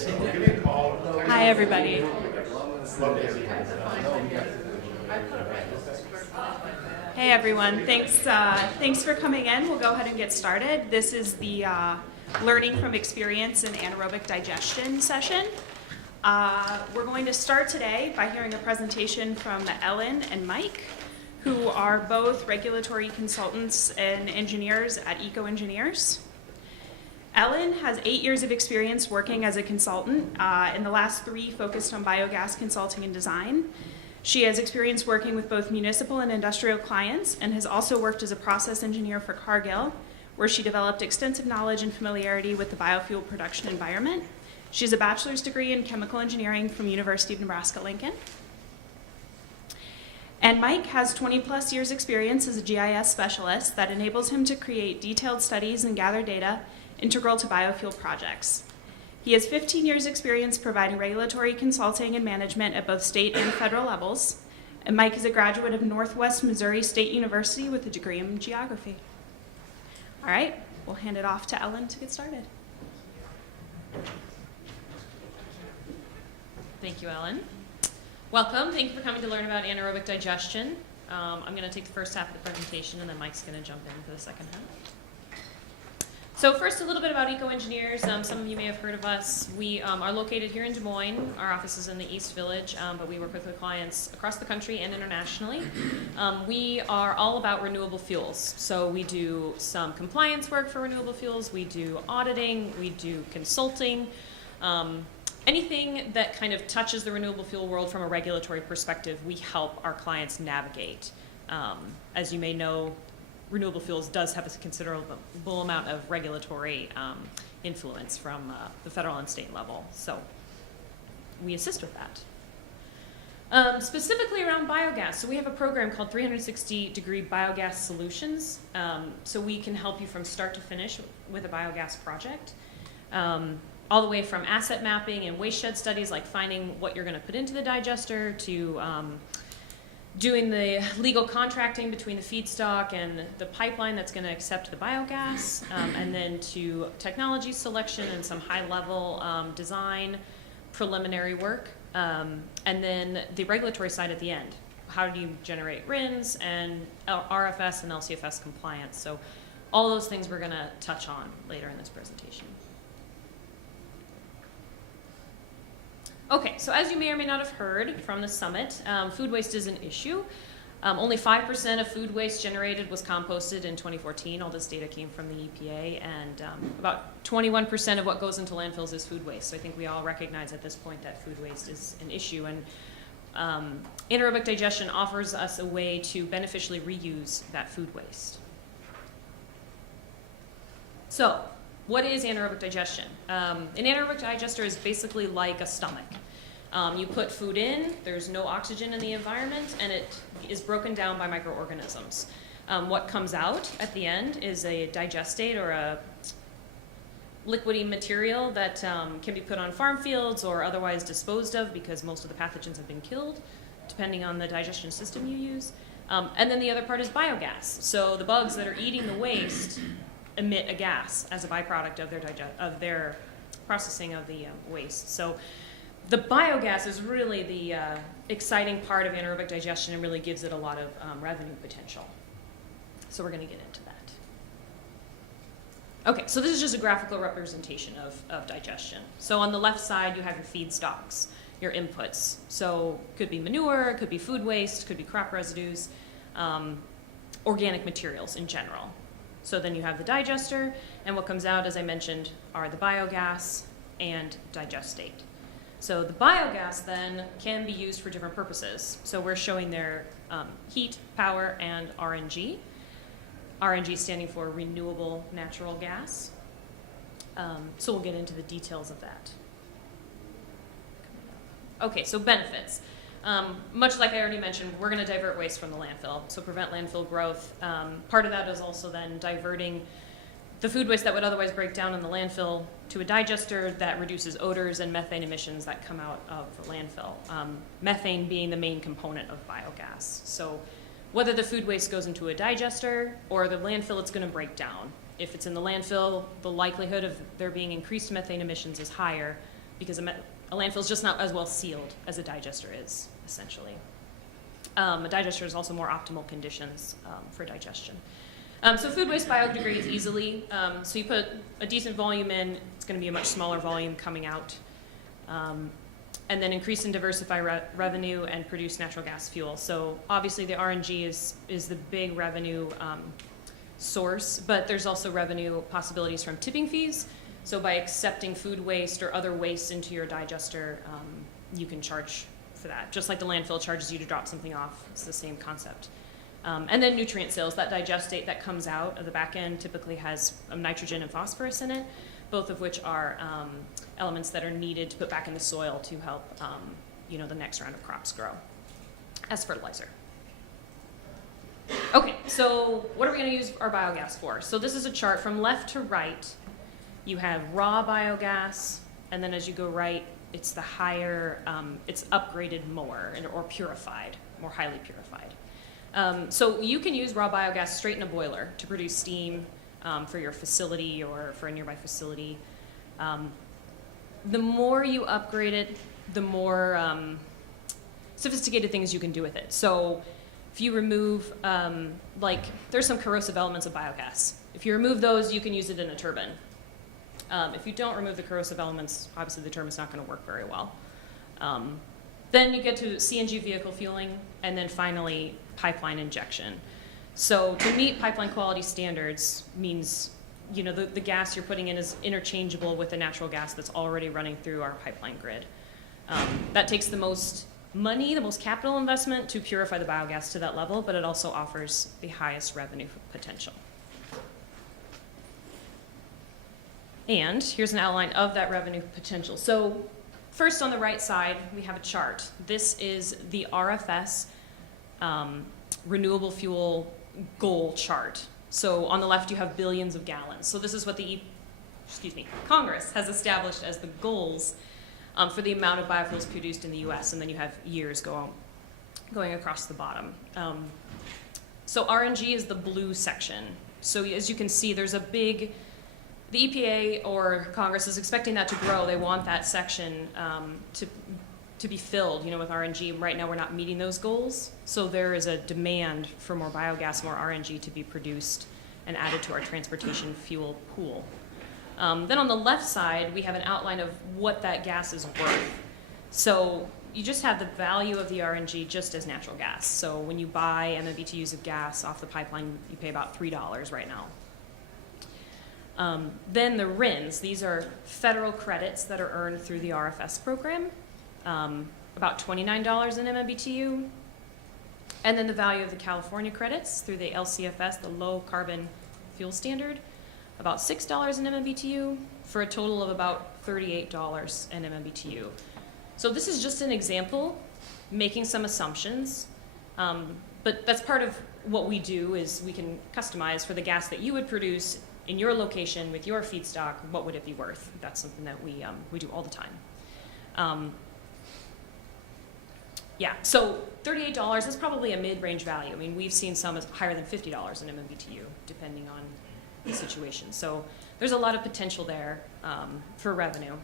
Hi, everybody. Hey, everyone. Thanks for coming in. We'll go ahead and get started. This is the Learning from Experience in Anaerobic Digestion session. We're going to start today by hearing a presentation from Ellen and Mike, who are both regulatory consultants and engineers at EcoEngineers. Ellen has 8 years of experience working as a consultant, in the last 3 focused on biogas consulting and design. She has experience working with both municipal and industrial clients and has also worked as a process engineer for Cargill, where she developed extensive knowledge and familiarity with the biofuel production environment. She has a bachelor's degree in chemical engineering from University of Nebraska-Lincoln. And Mike has 20+ years experience as a GIS specialist that enables him to create detailed studies and gather data integral to biofuel projects. He has 15 years experience providing regulatory consulting and management at both state and federal levels. And Mike is a graduate of Northwest Missouri State University with a degree in geography. All right, we'll hand it off to Ellen to get started. Thank you, Ellen. Welcome. Thank you for coming to learn about anaerobic digestion. I'm going to take the first half of the presentation, and then Mike's going to jump in for the second half. So first, a little bit about EcoEngineers. Some of you may have heard of us. We are located here in Des Moines. Our office is in the East Village, but we work with our clients across the country and internationally. We are all about renewable fuels. So we do some compliance work for renewable fuels. We do auditing. We do consulting. Anything that kind of touches the renewable fuel world from a regulatory perspective, we help our clients navigate. As you may know, renewable fuels does have a considerable amount of regulatory influence from the federal and state level. So we assist with that. Specifically around biogas, so we have a program called 360-degree Biogas Solutions. So we can help you from start to finish with a biogas project. All the way from asset mapping and waste shed studies, like finding what you're going to put into the digester, to doing the legal contracting between the feedstock and the pipeline that's going to accept the biogas, and then to technology selection and some high-level design preliminary work, and then the regulatory side at the end. How do you generate RINs and RFS and LCFS compliance? So all those things we're going to touch on later in this presentation. Okay, so as you may or may not have heard from the summit, food waste is an issue. Only 5% of food waste generated was composted in 2014. All this data came from the EPA, and about 21% of what goes into landfills is food waste. So I think we all recognize at this point that food waste is an issue, and anaerobic digestion offers us a way to beneficially reuse that food waste. So, what is anaerobic digestion? An anaerobic digester is basically like a stomach. You put food in, there's no oxygen in the environment, and it is broken down by microorganisms. What comes out at the end is a digestate, or a liquidy material that can be put on farm fields or otherwise disposed of, because most of the pathogens have been killed, depending on the digestion system you use. And then the other part is biogas. So the bugs that are eating the waste emit a gas as a byproduct of their processing of the waste. So the biogas is really the exciting part of anaerobic digestion, and really gives it a lot of revenue potential. So we're going to get into that. Okay, so this is just a graphical representation of digestion. So on the left side, you have your feedstocks, your inputs. So it could be manure, it could be food waste, could be crop residues, organic materials in general. So then you have the digester, and what comes out, as I mentioned, are the biogas and digestate. So the biogas then can be used for different purposes. So we're showing their heat, power, and RNG. RNG standing for renewable natural gas. So we'll get into the details of that. Okay, so benefits. Much like I already mentioned, we're going to divert waste from the landfill, so prevent landfill growth. Part of that is also then diverting the food waste that would otherwise break down in the landfill to a digester that reduces odors and methane emissions that come out of the landfill. Methane being the main component of biogas. So whether the food waste goes into a digester or the landfill, it's going to break down. If it's in the landfill, the likelihood of there being increased methane emissions is higher because a landfill is just not as well sealed as a digester is, essentially. A digester is also more optimal conditions for digestion. So food waste biodegrades easily. So you put a decent volume in, it's going to be a much smaller volume coming out. And then increase and diversify revenue and produce natural gas fuel. So obviously the RNG is the big revenue source, but there's also revenue possibilities from tipping fees. So by accepting food waste or other waste into your digester, you can charge for that. Just like the landfill charges you to drop something off, it's the same concept. And then nutrient sales, that digestate that comes out of the back end typically has nitrogen and phosphorus in it, both of which are elements that are needed to put back in the soil to help the next round of crops grow as fertilizer. Okay, so what are we going to use our biogas for? So this is a chart from left to right. You have raw biogas, and then as you go right, it's the higher, it's upgraded more or purified, more highly purified. So you can use raw biogas straight in a boiler to produce steam for your facility or for a nearby facility. The more you upgrade it, the more sophisticated things you can do with it. So if you remove, there's some corrosive elements of biogas. If you remove those, you can use it in a turbine. If you don't remove the corrosive elements, obviously the turbine's not going to work very well. Then you get to CNG vehicle fueling, and then finally pipeline injection. So to meet pipeline quality standards means, the gas you're putting in is interchangeable with the natural gas that's already running through our pipeline grid. That takes the most money, the most capital investment to purify the biogas to that level, but it also offers the highest revenue potential. And here's an outline of that revenue potential. So first on the right side, we have a chart. This is the RFS renewable fuel goal chart. So on the left, you have billions of gallons. So this is what Congress has established as the goals for the amount of biofuels produced in the US, and then you have years going across the bottom. So RNG is the blue section. So as you can see, there's the EPA or Congress is expecting that to grow. They want that section to be filled, with RNG. Right now, we're not meeting those goals. So there is a demand for more biogas, more RNG to be produced and added to our transportation fuel pool. Then on the left side, we have an outline of what that gas is worth. So you just have the value of the RNG just as natural gas. So when you buy MMBTUs of gas off the pipeline, you pay about $3 right now. Then the RINs, these are federal credits that are earned through the RFS program, about $29 in MMBTU. And then the value of the California credits through the LCFS, the Low Carbon Fuel Standard, about $6 in MMBTU for a total of about $38 in MMBTU. So this is just an example, making some assumptions, but that's part of what we do is we can customize for the gas that you would produce in your location with your feedstock, what would it be worth? That's something that we do all the time. So $38 is probably a mid-range value. I mean, we've seen some as higher than $50 in MMBTU, depending on the situation. So there's a lot of potential there for revenue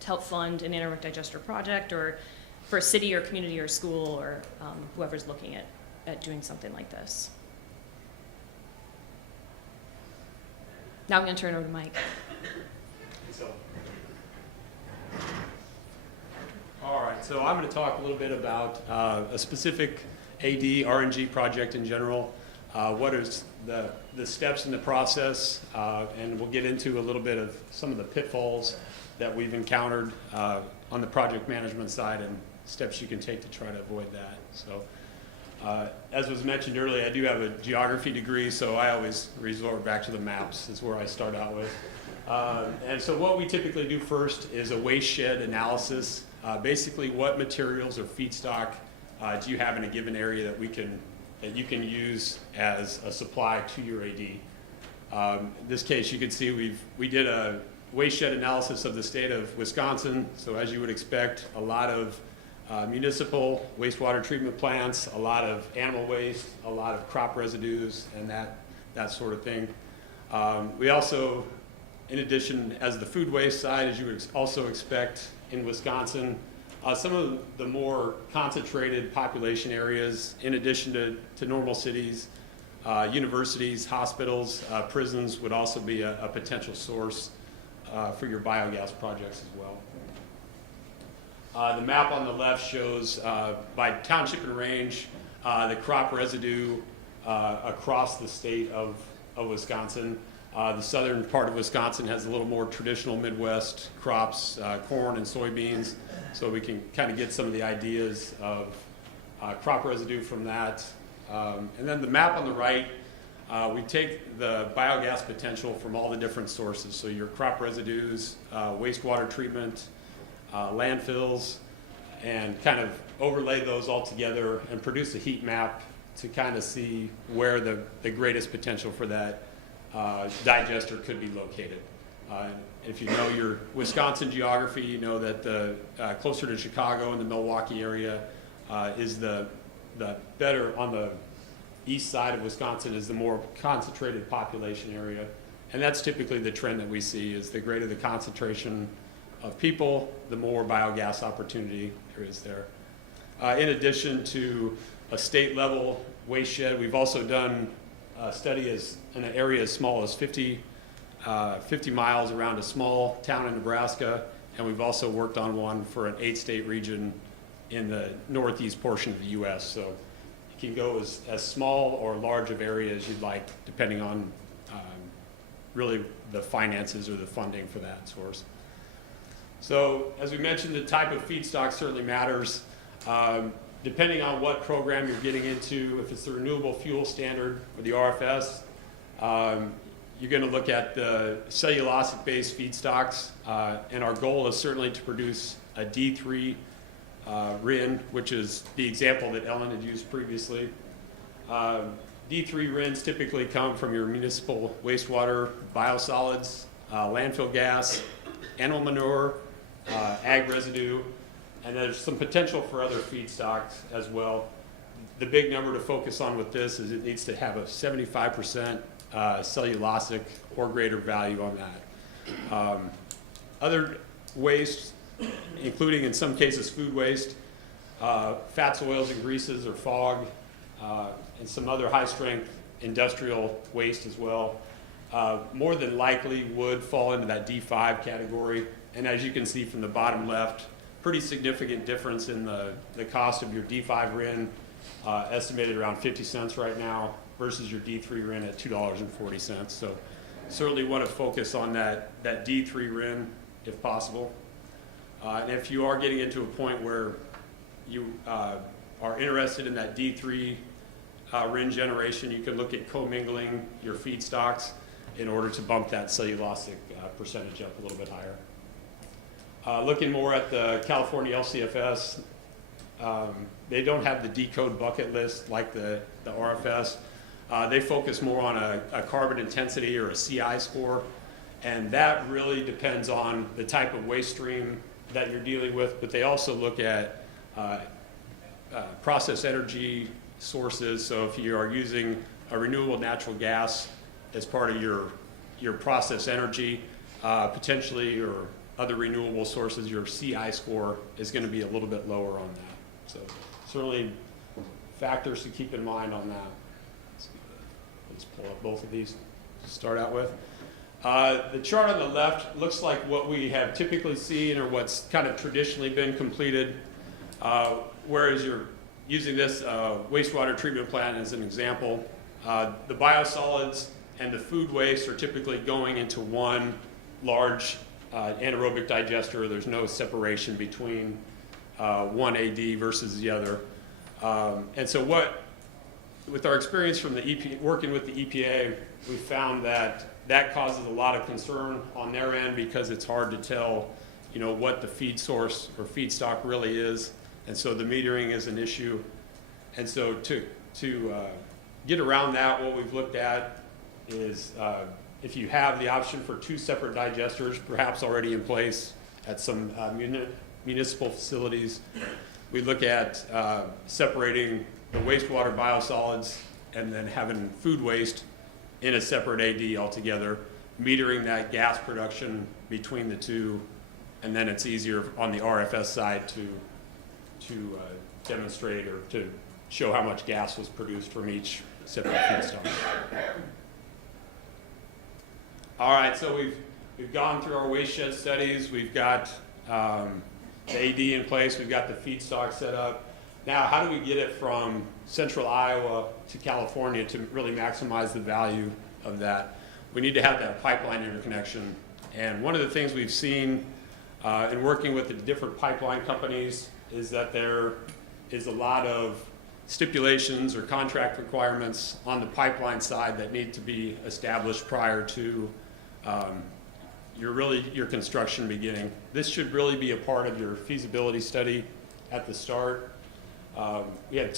to help fund an anaerobic digester project or for a city or community or school or whoever's looking at doing something like this. Now I'm going to turn it over to Mike. All right, so I'm going to talk a little bit about a specific AD RNG project in general. What is the steps in the process, and we'll get into a little bit of some of the pitfalls that we've encountered on the project management side and steps you can take to try to avoid that. So as was mentioned earlier, I do have a geography degree, so I always resort back to the maps is where I start out with. And so what we typically do first is a waste shed analysis. Basically, what materials or feedstock do you have in a given area that you can use as a supply to your AD? In this case, you can see we did a waste shed analysis of the state of Wisconsin. So as you would expect, a lot of municipal wastewater treatment plants, a lot of animal waste, a lot of crop residues, and that sort of thing. We also In addition, as the food waste side, as you would also expect in Wisconsin, some of the more concentrated population areas, in addition to normal cities, universities, hospitals, prisons would also be a potential source for your biogas projects as well. The map on the left shows by township and range the crop residue across the state of Wisconsin. The southern part of Wisconsin has a little more traditional Midwest crops, corn and soybeans, so we can kind of get some of the ideas of crop residue from that. And then the map on the right, we take the biogas potential from all the different sources, so your crop residues, wastewater treatment, landfills, and kind of overlay those all together and produce a heat map to kind of see where the greatest potential for that digester could be located. If you know your Wisconsin geography, you know that the closer to Chicago and the Milwaukee area is the better on the east side of Wisconsin is the more concentrated population area. And that's typically the trend that we see is the greater the concentration of people, the more biogas opportunity there is there. In addition to a state level waste shed, we've also done a study in an area as small as 50 miles around a small town in Nebraska, and we've also worked on one for an 8-state region in the northeast portion of the U.S. So you can go as small or large of area as you'd like, depending on really the finances or the funding for that source. So as we mentioned, the type of feedstock certainly matters. Depending on what program you're getting into, if it's the Renewable Fuel Standard or the RFS, you're going to look at the cellulosic-based feedstocks, and our goal is certainly to produce a D3 RIN, which is the example that Ellen had used previously. D3 RINs typically come from your municipal wastewater, biosolids, landfill gas, animal manure, ag residue, and there's some potential for other feedstocks as well. The big number to focus on with this is it needs to have a 75% cellulosic or greater value on that. Other waste, including in some cases food waste, fats, oils, and greases or fog, and some other high-strength industrial waste as well, more than likely would fall into that D5 category. And as you can see from the bottom left, pretty significant difference in the cost of your D5 RIN, estimated around 50 cents right now, versus your D3 RIN at $2.40. So certainly want to focus on that D3 RIN if possible. And if you are getting into a point where you are interested in that D3 RIN generation, you can look at commingling your feedstocks in order to bump that cellulosic percentage up a little bit higher. Looking more at the California LCFS, they don't have the decode bucket list like the RFS. They focus more on a carbon intensity or a CI score, and that really depends on the type of waste stream that you're dealing with, but they also look at process energy sources. So if you are using a renewable natural gas as part of your process energy, potentially, or other renewable sources, your CI score is going to be a little bit lower on that. So certainly factors to keep in mind on that. Let's pull up both of these to start out with. The chart on the left looks like what we have typically seen or what's kind of traditionally been completed, whereas you're using this wastewater treatment plant as an example. The biosolids and the food waste are typically going into one large anaerobic digester. There's no separation between one AD versus the other. And so with our experience from the EPA, working with the EPA, we found that causes a lot of concern on their end because it's hard to tell, what the feed source or feedstock really is. And so the metering is an issue. And so to get around that, what we've looked at is if you have the option for 2 separate digesters, perhaps already in place at some municipal facilities, we look at separating the wastewater biosolids and then having food waste in a separate AD altogether. metering that gas production between the two, and then it's easier on the RFS side to demonstrate or to show how much gas was produced from each separate feedstock. All right, so we've gone through our waste shed studies. We've got the AD in place. We've got the feedstock set up. Now, how do we get it from central Iowa to California to really maximize the value of that? We need to have that pipeline interconnection. And one of the things we've seen in working with the different pipeline companies is that there is a lot of stipulations or contract requirements on the pipeline side that need to be established prior to your construction beginning. This should really be a part of your feasibility study at the start. We have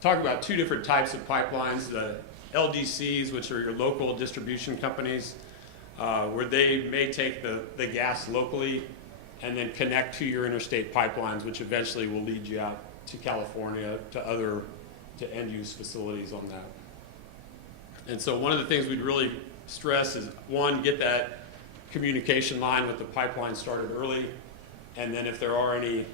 talk about two different types of pipelines: the LDCs, which are your local distribution companies, where they may take the gas locally and then connect to your interstate pipelines, which eventually will lead you out to California to end-use facilities on that. And so one of the things we'd really stress is, one, get that communication line with the pipeline started early, and then if there are any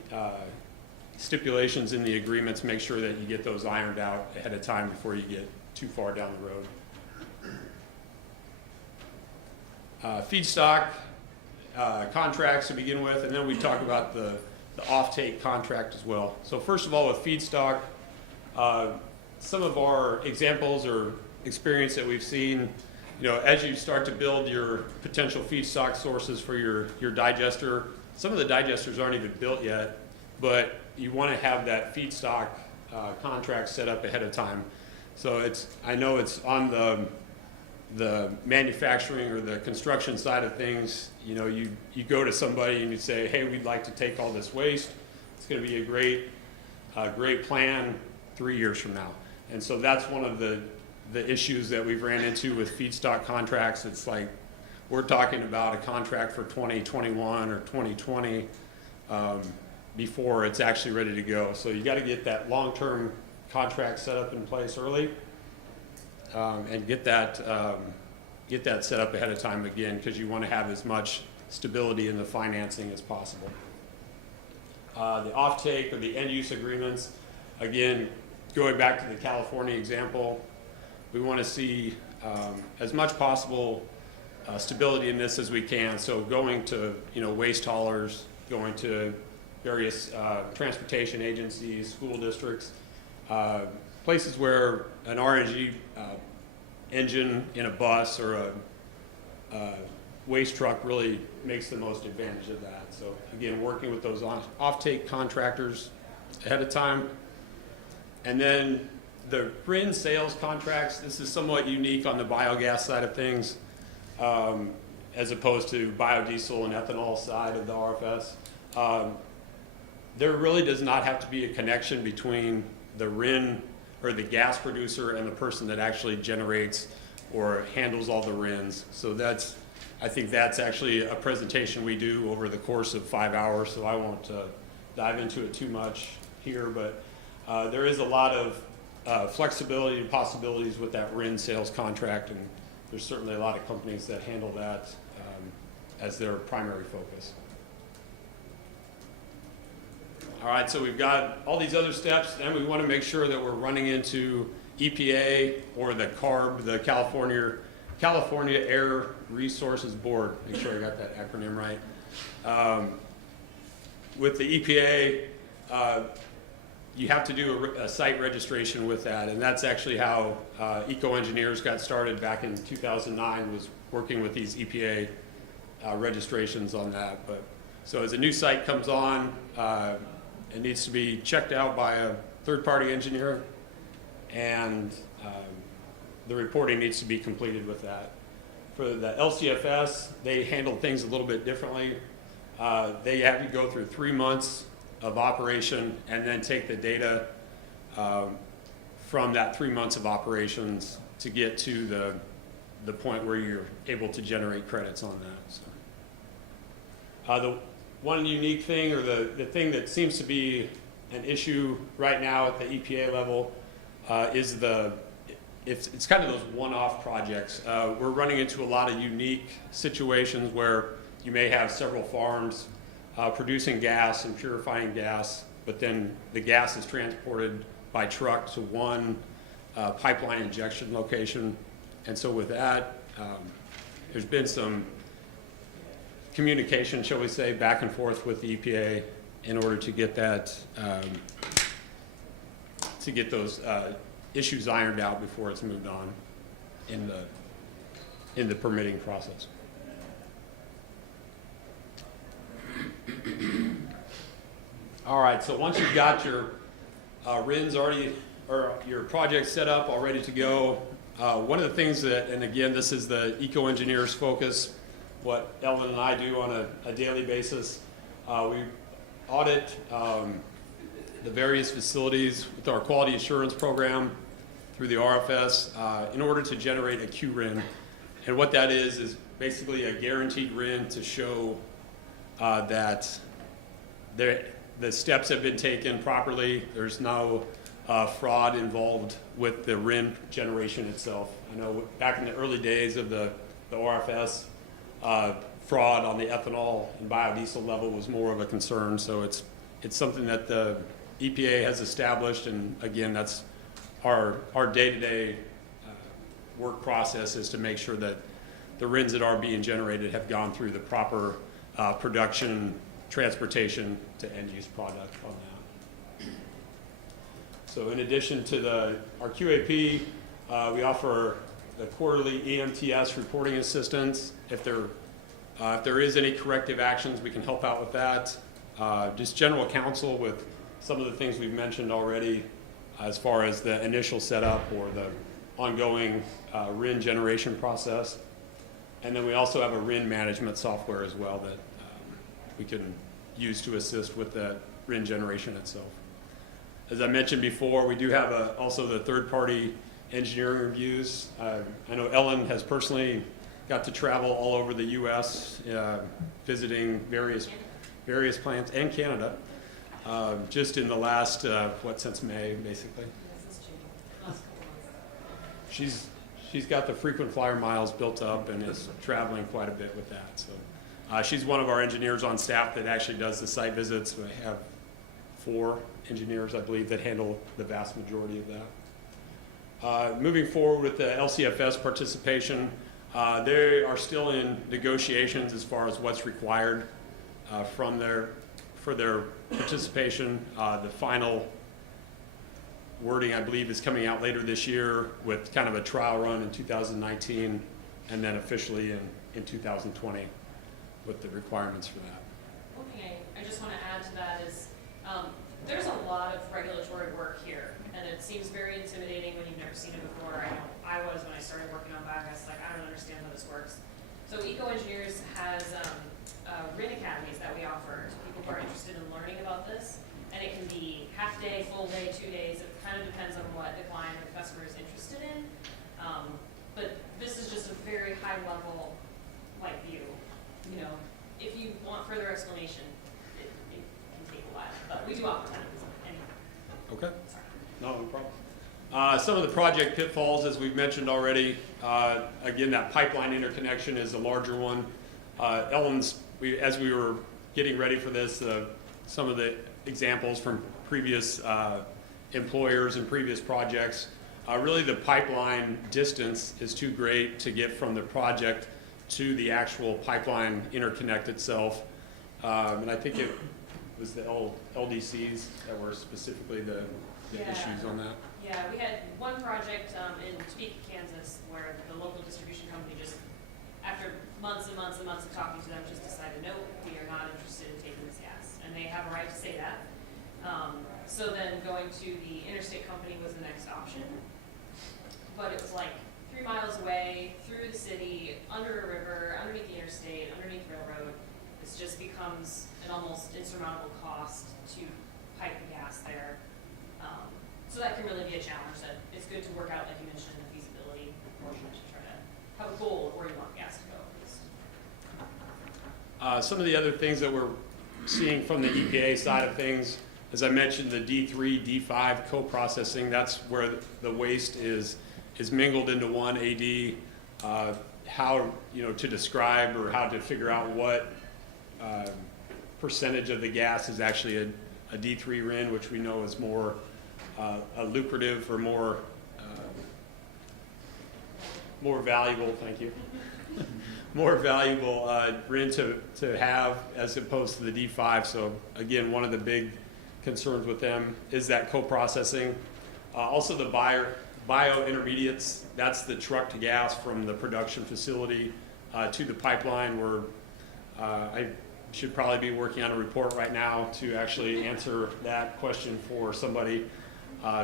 stipulations in the agreements, make sure that you get those ironed out ahead of time before you get too far down the road. Feedstock contracts to begin with, and then we talk about the offtake contract as well. So first of all, with feedstock, some of our examples or experience that we've seen, as you start to build your potential feedstock sources for your digester, some of the digesters aren't even built yet, but you want to have that feedstock contract set up ahead of time. So I know it's on the manufacturing or the construction side of things. You go to somebody and you say, hey, we'd like to take all this waste. It's going to be a great plan 3 years from now. And so that's one of the issues that we've ran into with feedstock contracts. It's like we're talking about a contract for 2021 or 2020 before it's actually ready to go. So you got to get that long-term contract set up in place early, and get that set up ahead of time again, because you want to have as much stability in the financing as possible. The offtake or the end-use agreements, again, going back to the California example, we want to see as much possible stability in this as we can. So going to waste haulers, going to various transportation agencies, school districts, places where an RNG engine in a bus or a waste truck really makes the most advantage of that. So again, working with those offtake contractors ahead of time. And then the RIN sales contracts, this is somewhat unique on the biogas side of things, as opposed to biodiesel and ethanol side of the RFS. There really does not have to be a connection between the RIN or the gas producer and the person that actually generates or handles all the RINs. So I think that's actually a presentation we do over the course of 5 hours, so I won't dive into it too much here, but there is a lot of flexibility and possibilities with that RIN sales contract, and there's certainly a lot of companies that handle that as their primary focus. All right, so we've got all these other steps, and we want to make sure that we're running into EPA or the CARB, the California Air Resources Board. Make sure I got that acronym right. With the EPA, you have to do a site registration with that, and that's actually how EcoEngineers got started back in 2009, was working with these EPA registrations on that. So as a new site comes on, it needs to be checked out by a third-party engineer, and the reporting needs to be completed with that. For the LCFS, they handle things a little bit differently. They have to go through 3 months of operation and then take the data from that 3 months of operations to get to the point where you're able to generate credits on that. So, the one unique thing, or the thing that seems to be an issue right now at the EPA level, is it's kind of those one-off projects. We're running into a lot of unique situations where you may have several farms producing gas and purifying gas, but then the gas is transported by truck to one pipeline injection location. And so with that, there's been some communication, shall we say, back and forth with the EPA in order to get that, to get those issues ironed out before it's moved on in the permitting process. All right, so once you've got your RINs already, or your project set up, all ready to go, one of the things that, and again, this is the EcoEngineers focus, what Ellen and I do on a daily basis. We audit the various facilities with our quality assurance program through the RFS in order to generate a QRIN. And what that is basically a guaranteed RIN to show that the steps have been taken properly. There's no fraud involved with the RIN generation itself. I know back in the early days of the RFS, fraud on the ethanol and biodiesel level was more of a concern. So it's something that the EPA has established, and again, that's our day-to-day work process is to make sure that the RINs that are being generated have gone through the proper production, transportation to end-use product on that. So in addition to our QAP, we offer the quarterly EMTS reporting assistance. If there is any corrective actions, we can help out with that. Just general counsel with some of the things we've mentioned already as far as the initial setup or the ongoing RIN generation process. And then we also have a RIN management software as well that we can use to assist with the RIN generation itself. As I mentioned before, we do have also the third-party engineering reviews. I know Ellen has personally got to travel all over the U.S. Visiting various plants and Canada just in the last, since May, basically. She's got the frequent flyer miles built up and is traveling quite a bit with that. So she's one of our engineers on staff that actually does the site visits. We have 4 engineers, I believe, that handle the vast majority of that. Moving forward with the LCFS participation, they are still in negotiations as far as what's required for their participation. The final wording, I believe, is coming out later this year with kind of a trial run in 2019 and then officially in 2020 with the requirements for that. One thing I just want to add to that is there's a lot of regulatory work here, and it seems very intimidating when you've never seen it before. I know I was when I started working on biogas, like, I don't understand how this works. So EcoEngineers has RIN academies that we offer to people who are interested in learning about this, and it can be half day, full day, 2 days. It kind of depends on what the client or the customer is interested in. But this is just a very high level view. You know, if you want further explanation, it can take a while, but we do offer that. Okay. No problem. Some of the project pitfalls, as we've mentioned already, again, that pipeline interconnection is a larger one. Ellen's, as we were getting ready for this, some of the examples from previous employers and previous projects, really the pipeline distance is too great to get from the project to the actual pipeline interconnect itself. And I think it was the LDCs that were specifically the issues on that. Yeah, we had one project in Topeka, Kansas, where the local distribution company just, after months and months and months of talking to them, just decided, no, we are not interested in taking this gas. And they have a right to say that. So then going to the interstate company was the next option. But it was like 3 miles away, through the city, under a river, underneath the interstate, underneath railroad. This just becomes an almost insurmountable cost to pipe the gas there. So that can really be a challenge. That it's good to work out, like you mentioned, the feasibility portion to try to have a goal of where you want gas to go at least. Some of the other things that we're seeing from the EPA side of things, as I mentioned, the D3, D5 co-processing, that's where the waste is is mingled into one AD, how, to describe or how to figure out what percentage of the gas is actually a D3 RIN, which we know is more a lucrative or more valuable, thank you, more valuable RIN to have as opposed to the D5. So again, one of the big concerns with them is that co-processing. Also the bio intermediates, that's the trucked gas from the production facility to the pipeline, where I should probably be working on a report right now to actually answer that question for somebody.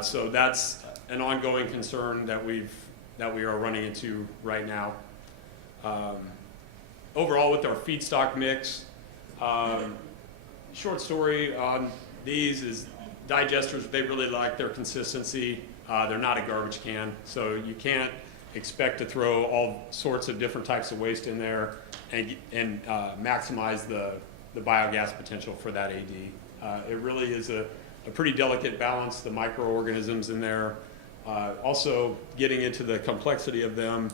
So that's an ongoing concern that we are running into right now. Overall, with our feedstock mix, short story on these is digesters, they really like their consistency. They're not a garbage can, so you can't expect to throw all sorts of different types of waste in there and maximize the biogas potential for that AD. It really is a pretty delicate balance, the microorganisms in there. Also getting into the complexity of them,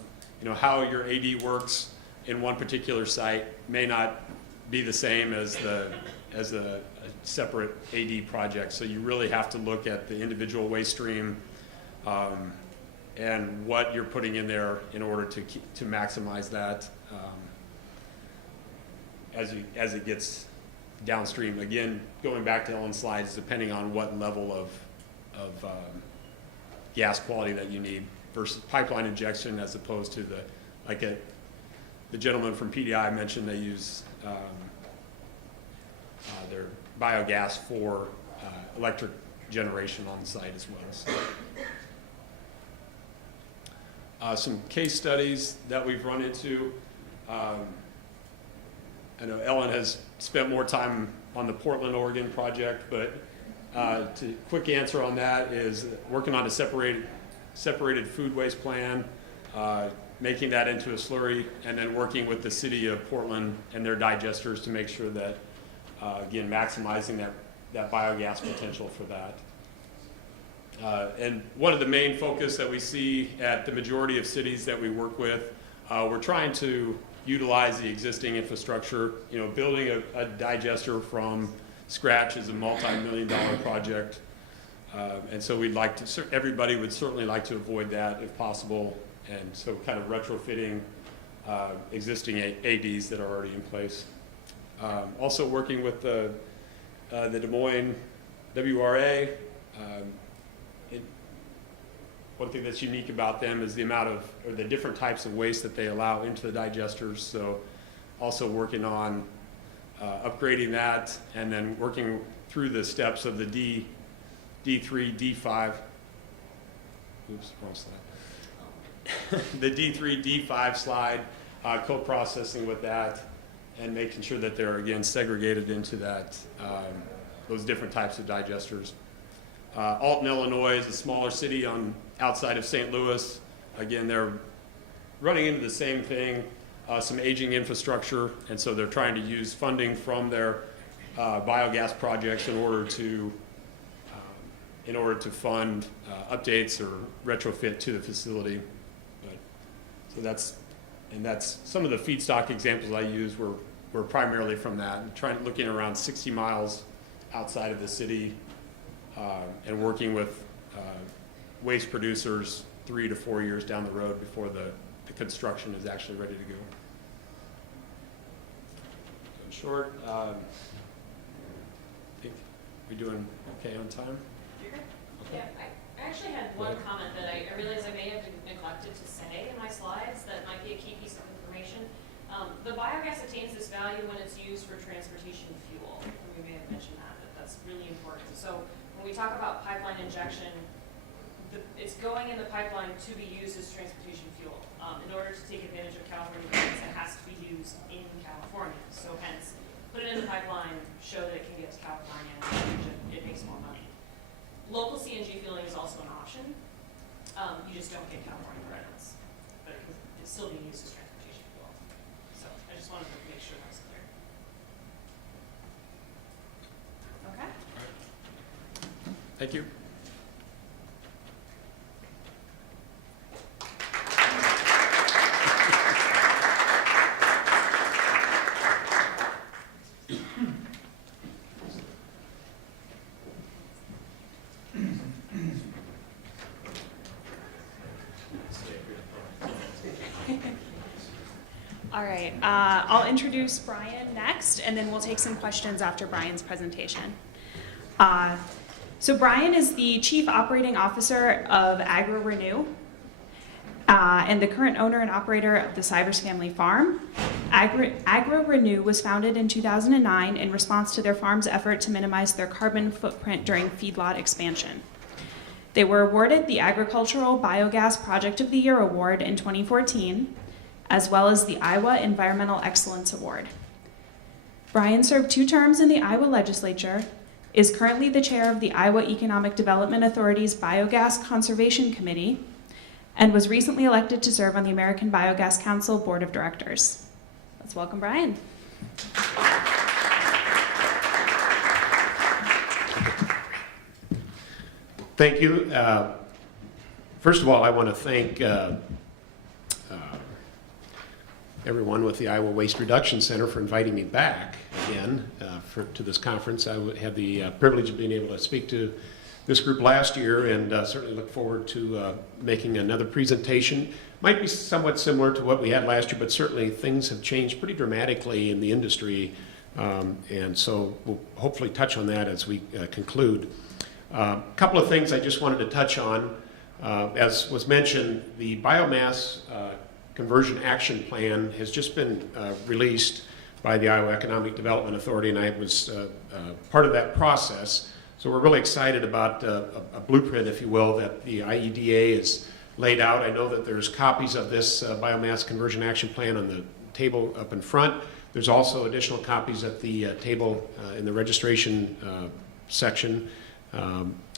how your AD works in one particular site may not be the same as a separate AD project. So you really have to look at the individual waste stream and what you're putting in there in order to maximize that as it gets downstream. Again, going back to Ellen's slides, depending on what level of gas quality that you need versus pipeline injection, as opposed to the gentleman from PDI mentioned they use their biogas for electric generation on site as well. So, some case studies that we've run into. I know Ellen has spent more time on the Portland, Oregon project, but to quick answer on that is working on a separated food waste plan, making that into a slurry, and then working with the city of Portland and their digesters to make sure that, again, maximizing that biogas potential for that. And one of the main focus that we see at the majority of cities that we work with, we're trying to utilize the existing infrastructure. Building a digester from scratch is a multi-million-dollar project. And so everybody would certainly like to avoid that if possible. And so kind of retrofitting existing ADs that are already in place. Also working with the Des Moines WRA. One thing that's unique about them is the amount of, or the different types of waste that they allow into the digesters. So also working on upgrading that, and then working through the steps of the D3, D5. Oops, wrong slide. The D3, D5 slide, co-processing with that, and making sure that they're, again, segregated into that, those different types of digesters. Alton, Illinois is a smaller city outside of St. Louis. Again, they're running into the same thing, some aging infrastructure, and so they're trying to use funding from their biogas projects in order to fund updates or retrofit to the facility. So that's some of the feedstock examples I use were primarily from that, looking around 60 miles outside of the city, and working with waste producers 3 to 4 years down the road before the construction is actually ready to go. So in short, I think we're doing okay on time. Yeah, I actually had one comment that I realized I may have neglected to say in my slides that might be a key piece of information. The biogas attains this value when it's used for transportation fuel. We may have mentioned that, but that's really important. So when we talk about pipeline injection, it's going in the pipeline to be used as transportation fuel. In order to take advantage of California grants, it has to be used in California. So hence, put it in the pipeline, show that it can get to California, and it makes more money. Local CNG fueling is also an option. You just don't get California credits, but it's still being used as transportation fuel. So I just wanted to make sure that was clear. Okay. Thank you. All right, I'll introduce Bryan next, and then we'll take some questions after Bryan's presentation. So Bryan is the Chief Operating Officer of AgriReNew, and the current owner and operator of the Sievers family farm. AgriReNew was founded in 2009 in response to their farm's effort to minimize their carbon footprint during feedlot expansion. They were awarded the Agricultural Biogas Project of the Year Award in 2014, as well as the Iowa Environmental Excellence Award. Bryan served 2 terms in the Iowa legislature, is currently the chair of the Iowa Economic Development Authority's Biogas Conservation Committee, and was recently elected to serve on the American Biogas Council Board of Directors. Let's welcome Bryan. Thank you. First of all, I want to thank everyone with the Iowa Waste Reduction Center for inviting me back again to this conference. I had the privilege of being able to speak to this group last year, and certainly look forward to making another presentation. Might be somewhat similar to what we had last year, but certainly things have changed pretty dramatically in the industry, and so we'll hopefully touch on that as we conclude. A couple of things I just wanted to touch on. As was mentioned, the biomass conversion action plan has just been released by the Iowa Economic Development Authority, and I was part of that process. So we're really excited about a blueprint, if you will, that the IEDA is laid out. I know that there's copies of this biomass conversion action plan on the table up in front. There's also additional copies at the table in the registration section.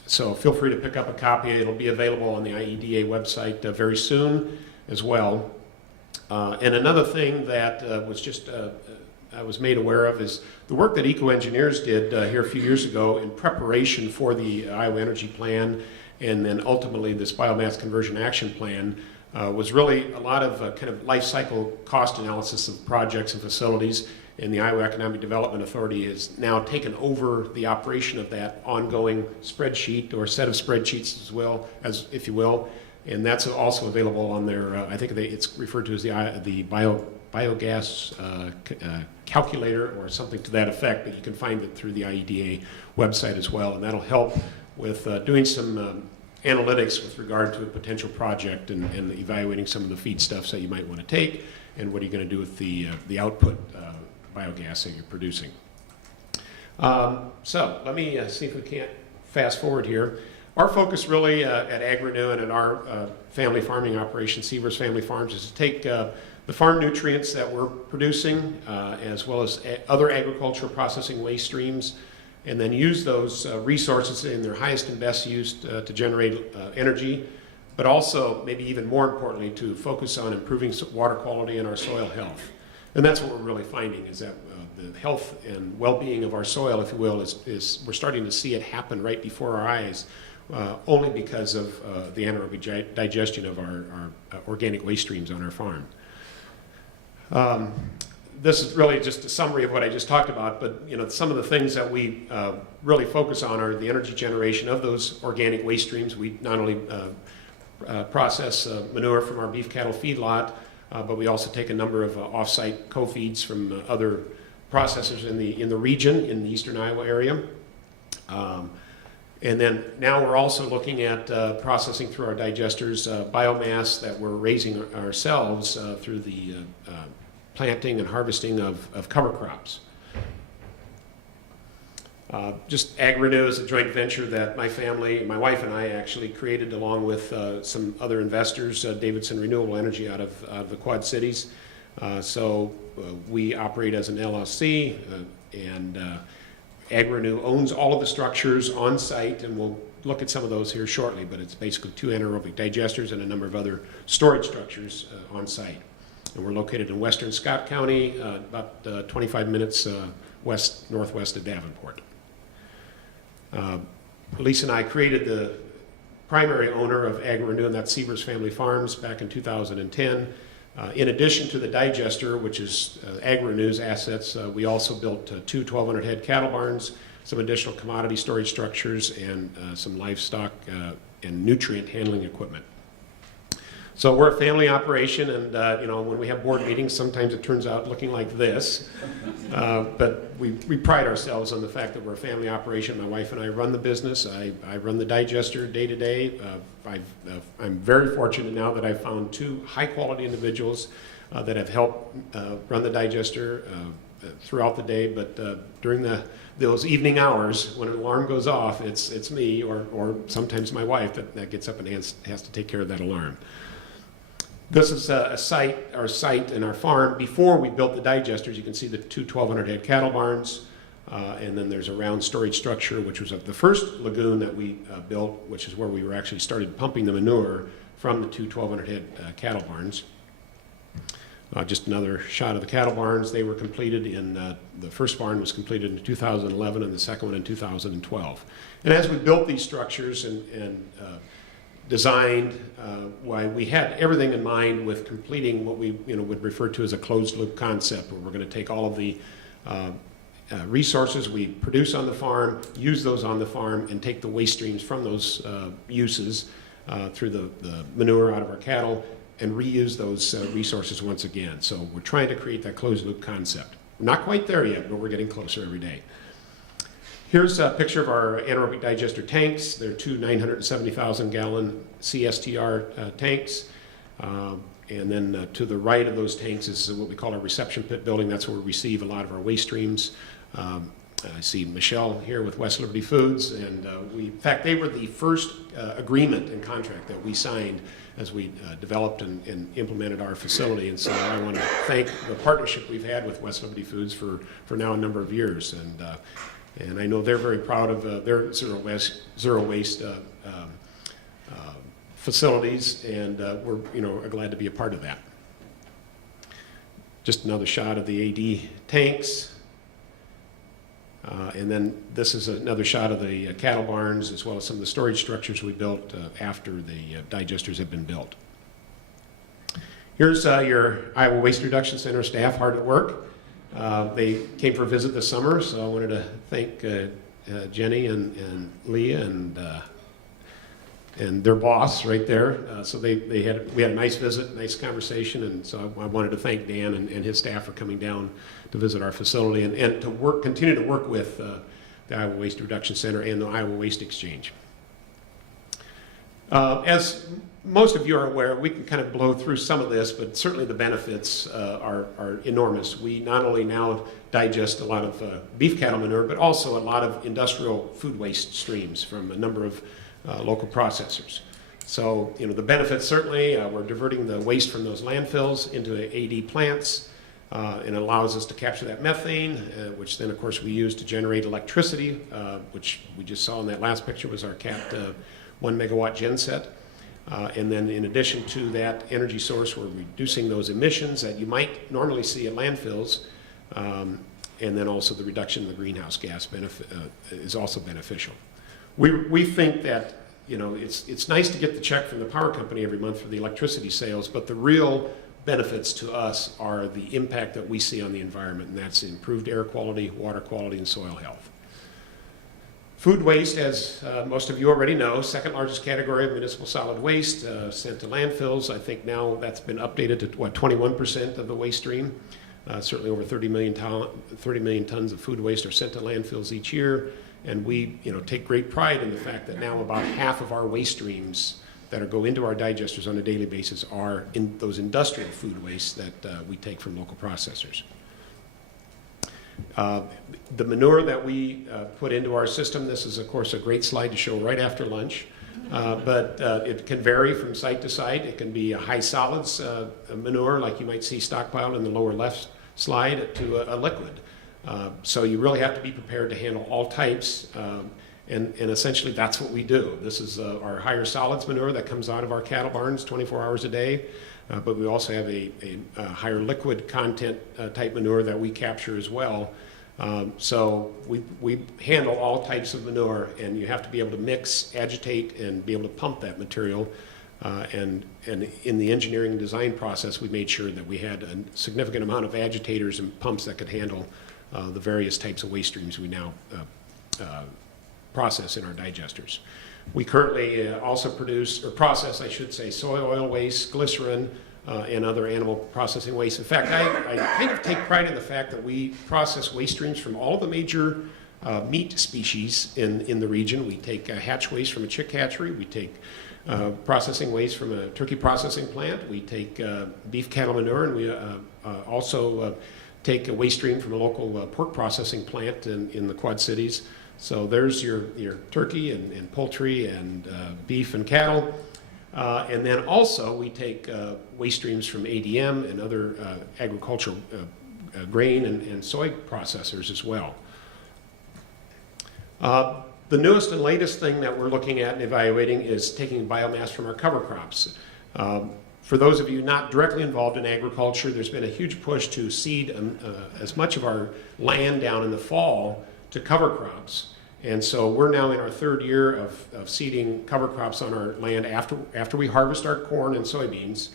So feel free to pick up a copy. It'll be available on the IEDA website very soon as well. And another thing that I was made aware of is the work that EcoEngineers did here a few years ago in preparation for the Iowa Energy Plan, and then ultimately this Biomass Conversion Action Plan was really a lot of kind of life cycle cost analysis of projects and facilities, and the Iowa Economic Development Authority has now taken over the operation of that ongoing spreadsheet, or set of spreadsheets as well, as if you will, and that's also available on their, I think it's referred to as the biogas calculator or something to that effect, but you can find it through the IEDA website as well, and that'll help with doing some analytics with regard to a potential project, and evaluating some of the feedstuffs that you might want to take, and what are you going to do with the output biogas that you're producing. So let me see if we can't fast forward here. Our focus really at AgriReNew and at our family farming operation, Sievers Family Farms, is to take the farm nutrients that we're producing, as well as other agricultural processing waste streams, and then use those resources in their highest and best use to generate energy, but also, maybe even more importantly, to focus on improving water quality and our soil health. And that's what we're really finding, is that the health and well-being of our soil, if you will, is we're starting to see it happen right before our eyes, only because of the anaerobic digestion of our organic waste streams on our farm. This is really just a summary of what I just talked about, but some of the things that we really focus on are the energy generation of those organic waste streams. We not only process manure from our beef cattle feedlot, but we also take a number of off-site co-feeds from other processors in the region, in the eastern Iowa area. And then now we're also looking at processing through our digesters biomass that we're raising ourselves through the planting and harvesting of cover crops. Just AgriReNew is a joint venture that my family, my wife and I actually created along with some other investors, Davidson Renewable Energy out of the Quad Cities. So we operate as an LLC, and AgriReNew owns all of the structures on site, and we'll look at some of those here shortly, but it's basically 2 anaerobic digesters and a number of other storage structures on site. And we're located in western Scott County, about 25 minutes northwest of Davenport. Lisa and I created the primary owner of AgriReNew, and that's Sievers Family Farms, back in 2010. In addition to the digester, which is AgriRenew's assets, we also built 2 1,200 head cattle barns, some additional commodity storage structures, and some livestock and nutrient handling equipment. So we're a family operation, and when we have board meetings, sometimes it turns out looking like this. But we pride ourselves on the fact that we're a family operation. My wife and I run the business. I run the digester day to day. I'm very fortunate now that I've found 2 high-quality individuals that have helped run the digester throughout the day. But during those evening hours, when an alarm goes off, it's me or sometimes my wife that gets up and has to take care of that alarm. This is our site and our farm. Before we built the digesters, you can see the 2 1,200 head cattle barns, and then there's a round storage structure, which was the first lagoon that we built, which is where we were actually started pumping the manure from the 2 1,200 head cattle barns. Just another shot of the cattle barns. They were completed the first barn was completed in 2011 and the second one in 2012. And as we built these structures and designed, why we had everything in mind with completing what we would refer to as a closed loop concept, where we're going to take all of the resources we produce on the farm, use those on the farm, and take the waste streams from those uses through the manure out of our cattle and reuse those resources once again. So we're trying to create that closed loop concept. We're not quite there yet, but we're getting closer every day. Here's a picture of our anaerobic digester tanks. They're 2 970,000 gallon CSTR tanks. And then to the right of those tanks is what we call our reception pit building. That's where we receive a lot of our waste streams. I see Michelle here with West Liberty Foods, and in fact, they were the first agreement and contract that we signed as we developed and implemented our facility. And so I want to thank the partnership we've had with West Liberty Foods for now a number of years. And I know they're very proud of their zero waste facilities, and we're glad to be a part of that. Just another shot of the AD tanks. And then this is another shot of the cattle barns, as well as some of the storage structures we built after the digesters have been built. Here's your Iowa Waste Reduction Center staff hard at work. They came for a visit this summer, so I wanted to thank Jenny and Leah and their boss right there. So we had a nice visit, nice conversation, and so I wanted to thank Dan and his staff for coming down to visit our facility and to continue to work with the Iowa Waste Reduction Center and the Iowa Waste Exchange. As most of you are aware, we can kind of blow through some of this, but certainly the benefits are enormous. We not only now digest a lot of beef cattle manure, but also a lot of industrial food waste streams from a number of local processors. So, the benefits certainly, we're diverting the waste from those landfills into AD plants, and it allows us to capture that methane, which then, of course, we use to generate electricity, which we just saw in that last picture was our CAT 1 megawatt genset. And then in addition to that energy source, we're reducing those emissions that you might normally see at landfills, and then also the reduction in the greenhouse gas benefit is also beneficial. We think that it's nice to get the check from the power company every month for the electricity sales, but the real benefits to us are the impact that we see on the environment, and that's improved air quality, water quality, and soil health. Food waste, as most of you already know, second largest category of municipal solid waste sent to landfills. I think now that's been updated to 21% of the waste stream. Certainly over 30 million tons of food waste are sent to landfills each year. And we take great pride in the fact that now about half of our waste streams that go into our digesters on a daily basis are in those industrial food waste that we take from local processors. The manure that we put into our system, this is of course a great slide to show right after lunch, but it can vary from site to site. It can be a high solids manure like you might see stockpiled in the lower left slide to a liquid. So you really have to be prepared to handle all types, and essentially that's what we do. This is our higher solids manure that comes out of our cattle barns 24 hours a day. But we also have a higher liquid content type manure that we capture as well. So we handle all types of manure, and you have to be able to mix, agitate, and be able to pump that material. And in the engineering and design process, we made sure that we had a significant amount of agitators and pumps that could handle the various types of waste streams we now process in our digesters. We currently also produce, or process, I should say, soy oil waste, glycerin, and other animal processing waste. In fact, I kind of take pride in the fact that we process waste streams from all the major meat species in the region. We take hatch waste from a chick hatchery. We take processing waste from a turkey processing plant. We take beef cattle manure, and we also take a waste stream from a local pork processing plant in the Quad Cities. So there's your turkey and poultry and beef and cattle. And then also we take waste streams from ADM and other agricultural grain and soy processors as well. The newest and latest thing that we're looking at and evaluating is taking biomass from our cover crops. For those of you not directly involved in agriculture, there's been a huge push to seed as much of our land down in the fall to cover crops. And so we're now in our third year of seeding cover crops on our land after we harvest our corn and soybeans.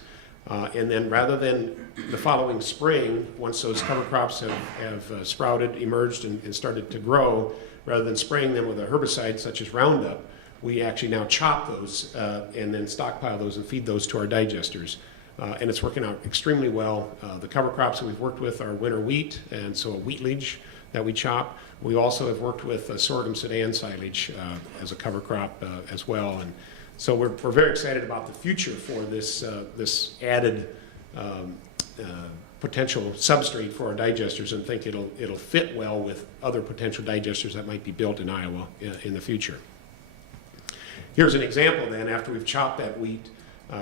And then rather than the following spring, once those cover crops have sprouted, emerged, and started to grow, rather than spraying them with a herbicide such as Roundup, we actually now chop those and then stockpile those and feed those to our digesters. And it's working out extremely well. The cover crops that we've worked with are winter wheat, and so a wheatleach that we chop. We also have worked with sorghum Sudan silage as a cover crop as well. And so we're very excited about the future for this added potential substrate for our digesters, and think it'll fit well with other potential digesters that might be built in Iowa in the future. Here's an example then. After we've chopped that wheat,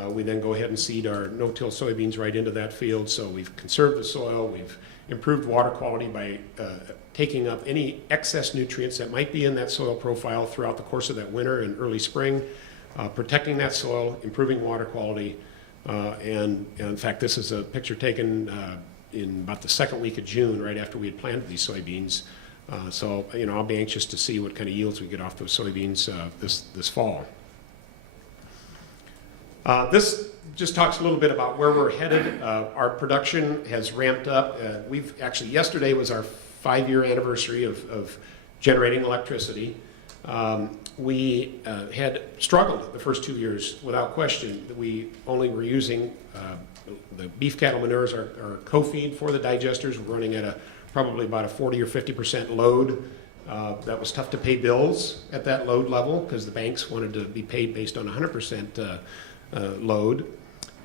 we then go ahead and seed our no-till soybeans right into that field. So we've conserved the soil, we've improved water quality by taking up any excess nutrients that might be in that soil profile throughout the course of that winter and early spring, protecting that soil, improving water quality. And in fact, this is a picture taken in about the second week of June, right after we had planted these soybeans. So I'll be anxious to see what kind of yields we get off those soybeans this fall. This just talks a little bit about where we're headed. Our production has ramped up. Yesterday was our 5-year anniversary of generating electricity. We had struggled the first 2 years without question. We only were using the beef cattle manures, our co-feed for the digesters. We're running at probably about a 40 or 50% load. That was tough to pay bills at that load level because the banks wanted to be paid based on 100% load.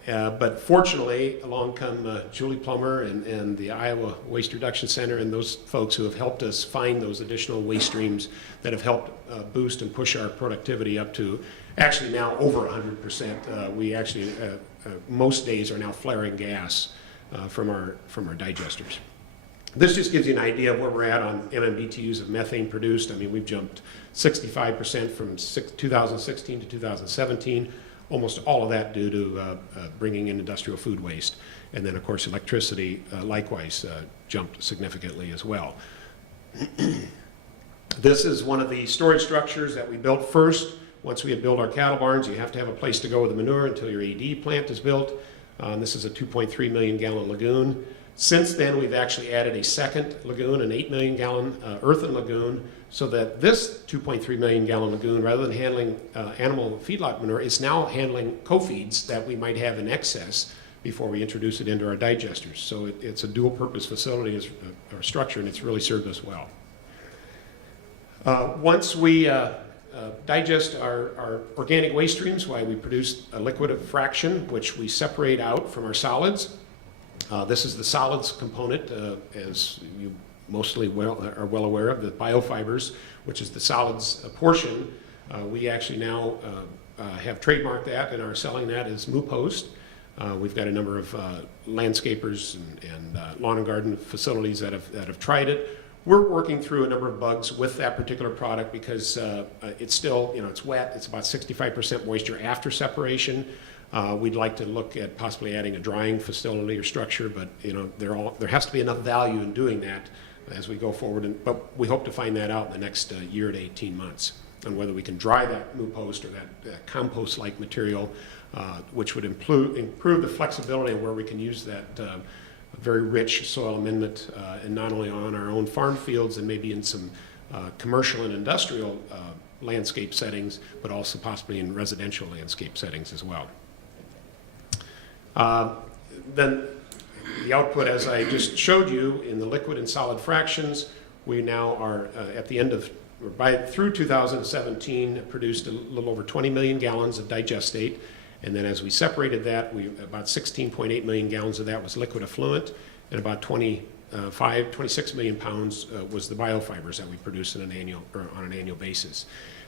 But fortunately, along come Julie Plummer and the Iowa Waste Reduction Center and those folks who have helped us find those additional waste streams that have helped boost and push our productivity up to actually now over 100%. We actually, most days, are now flaring gas from our digesters. This just gives you an idea of where we're at on MMBTUs of methane produced. I mean, we've jumped 65% from 2016 to 2017. Almost all of that due to bringing in industrial food waste. And then, of course, electricity likewise jumped significantly as well. This is one of the storage structures that we built first. Once we had built our cattle barns, you have to have a place to go with the manure until your AD plant is built. This is a 2.3 million gallon lagoon. Since then, we've actually added a second lagoon, an 8 million gallon earthen lagoon, so that this 2.3 million gallon lagoon, rather than handling animal feedlot manure, is now handling co-feeds that we might have in excess before we introduce it into our digesters. So it's a dual purpose facility as our structure, and it's really served us well. Once we digest our organic waste streams, we produce a liquid fraction, which we separate out from our solids. This is the solids component, as you mostly are well aware of, the biofibers, which is the solids portion. We actually now have trademarked that and are selling that as MooPost. We've got a number of landscapers and lawn and garden facilities that have tried it. We're working through a number of bugs with that particular product because it's still, it's wet. It's about 65% moisture after separation. We'd like to look at possibly adding a drying facility or structure, but there has to be enough value in doing that as we go forward. But we hope to find that out in the next year to 18 months on whether we can dry that MooPost or that compost-like material, which would improve the flexibility of where we can use that very rich soil amendment, and not only on our own farm fields and maybe in some commercial and industrial landscape settings, but also possibly in residential landscape settings as well. Then the output, as I just showed you, in the liquid and solid fractions, we now are at the end of, through 2017, produced a little over 20 million gallons of digestate. And then as we separated that, about 16.8 million gallons of that was liquid effluent, and about 26 million pounds was the biofibers that we produce on an annual basis.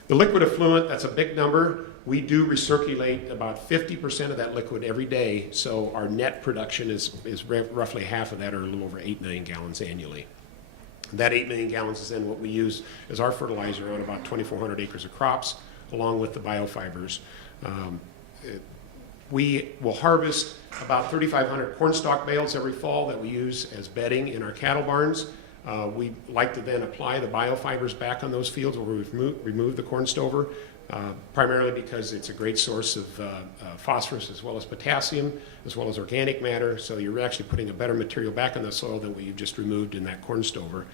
The liquid effluent, that's a big number. We do recirculate about 50% of that liquid every day, so our net production is roughly half of that, or a little over 8 million gallons annually. That 8 million gallons is then what we use as our fertilizer on about 2,400 acres of crops, along with the biofibers. We will harvest about 3,500 cornstalk bales every fall that we use as bedding in our cattle barns. We like to then apply the biofibers back on those fields where we've removed the corn stover, primarily because it's a great source of phosphorus as well as potassium, as well as organic matter. So you're actually putting a better material back in the soil than what you've just removed in that corn stover,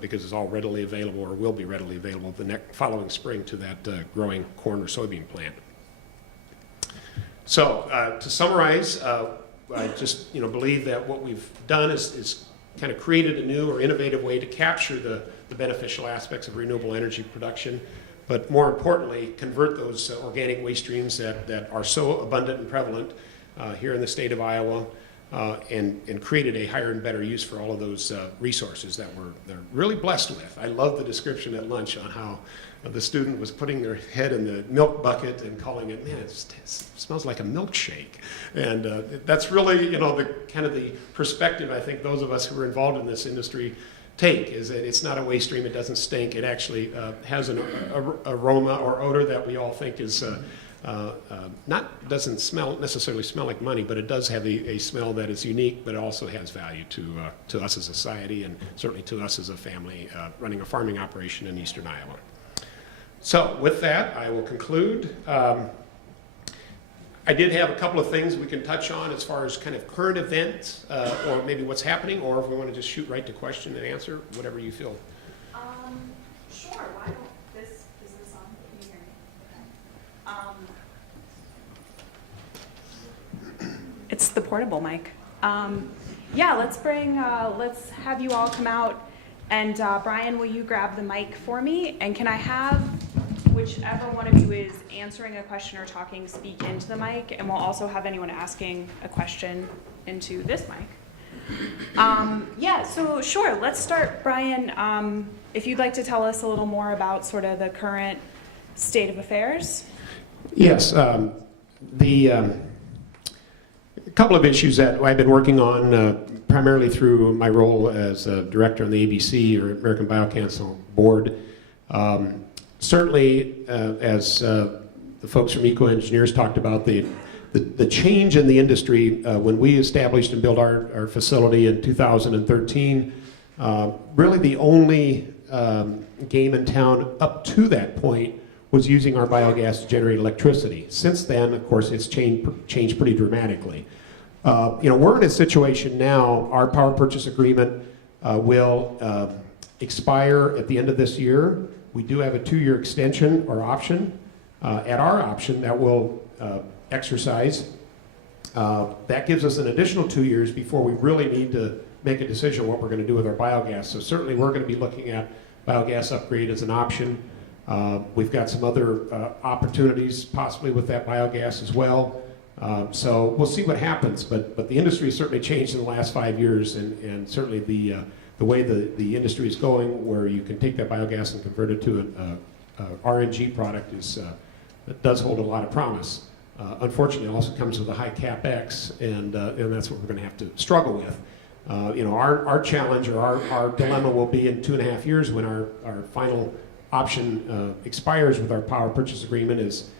because it's all readily available, or will be readily available the following spring to that growing corn or soybean plant. So to summarize, I just believe that what we've done is kind of created a new or innovative way to capture the beneficial aspects of renewable energy production, but more importantly, convert those organic waste streams that are so abundant and prevalent here in the state of Iowa, and created a higher and better use for all of those resources that they're really blessed with. I love the description at lunch on how the student was putting their head in the milk bucket and calling it, man, it smells like a milkshake. And that's really, the kind of the perspective I think those of us who are involved in this industry take, is that it's not a waste stream, it doesn't stink, it actually has an aroma or odor that we all think is doesn't necessarily smell like money, but it does have a smell that is unique, but it also has value to us as a society, and certainly to us as a family running a farming operation in eastern Iowa. So with that, I will conclude. I did have a couple of things we can touch on as far as kind of current events, or maybe what's happening, or if we want to just shoot right to question and answer, whatever you feel. Sure, why don't is this on? Can you hear me? It's the portable mic. Yeah, let's have you all come out, and Bryan, will you grab the mic for me? And can I have whichever one of you is answering a question or talking speak into the mic, and we'll also have anyone asking a question into this mic. Yeah, so sure, let's start. Bryan, if you'd like to tell us a little more about sort of the current state of affairs. Yes, a couple of issues that I've been working on primarily through my role as a director on the ABC, or American Biocancer Board. Certainly, as the folks from EcoEngineers talked about, the change in the industry when we established and built our facility in 2013, really the only game in town up to that point was using our biogas to generate electricity. Since then, of course, it's changed pretty dramatically. We're in a situation now, our power purchase agreement will expire at the end of this year. We do have a 2-year extension or option at our option that we'll exercise. That gives us an additional 2 years before we really need to make a decision what we're going to do with our biogas. So certainly we're going to be looking at biogas upgrade as an option. We've got some other opportunities possibly with that biogas as well. So we'll see what happens, but the industry has certainly changed in the last 5 years, and certainly the way the industry is going, where you can take that biogas and convert it to an RNG product, it does hold a lot of promise. Unfortunately, it also comes with a high CapEx, and that's what we're going to have to struggle with. Our challenge, or our dilemma, will be in 2.5 years when our final option expires with our power purchase agreement. Is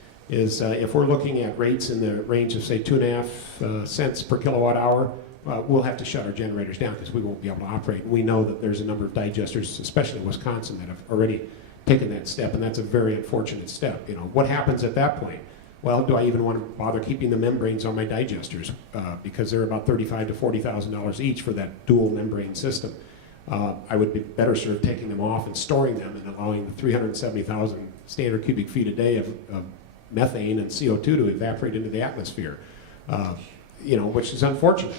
if we're looking at rates in the range of, say, 2.5 cents per kilowatt hour, we'll have to shut our generators down because we won't be able to operate. We know that there's a number of digesters, especially in Wisconsin, that have already taken that step, and that's a very unfortunate step. What happens at that point? Well, do I even want to bother keeping the membranes on my digesters? Because they're about $35,000 to $40,000 each for that dual membrane system. I would be better served taking them off and storing them and allowing the 370,000 standard cubic feet a day of methane and CO2 to evaporate into the atmosphere, which is unfortunate.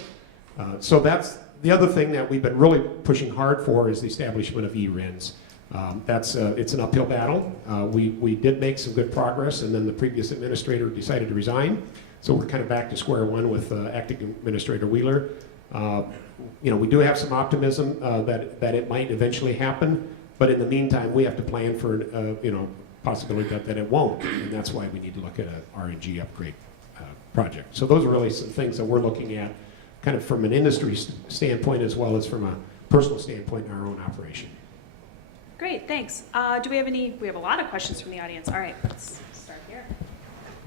So that's the other thing that we've been really pushing hard for is the establishment of ERINs. It's an uphill battle. We did make some good progress, and then the previous administrator decided to resign. So we're kind of back to square one with acting Administrator Wheeler. We do have some optimism that it might eventually happen, but in the meantime, we have to plan for possibility that it won't, and that's why we need to look at an RNG upgrade project. So those are really some things that we're looking at, kind of from an industry standpoint as well as from a personal standpoint in our own operation. Great, thanks. Do we have any? We have a lot of questions from the audience. All right, let's start here.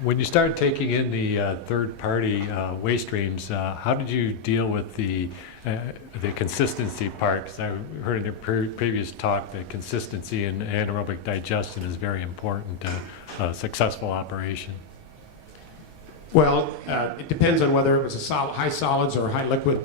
When you started taking in the third-party waste streams, how did you deal with the consistency part? Because I heard in your previous talk that consistency in anaerobic digestion is very important to a successful operation. Well, it depends on whether it was a high solids or high liquid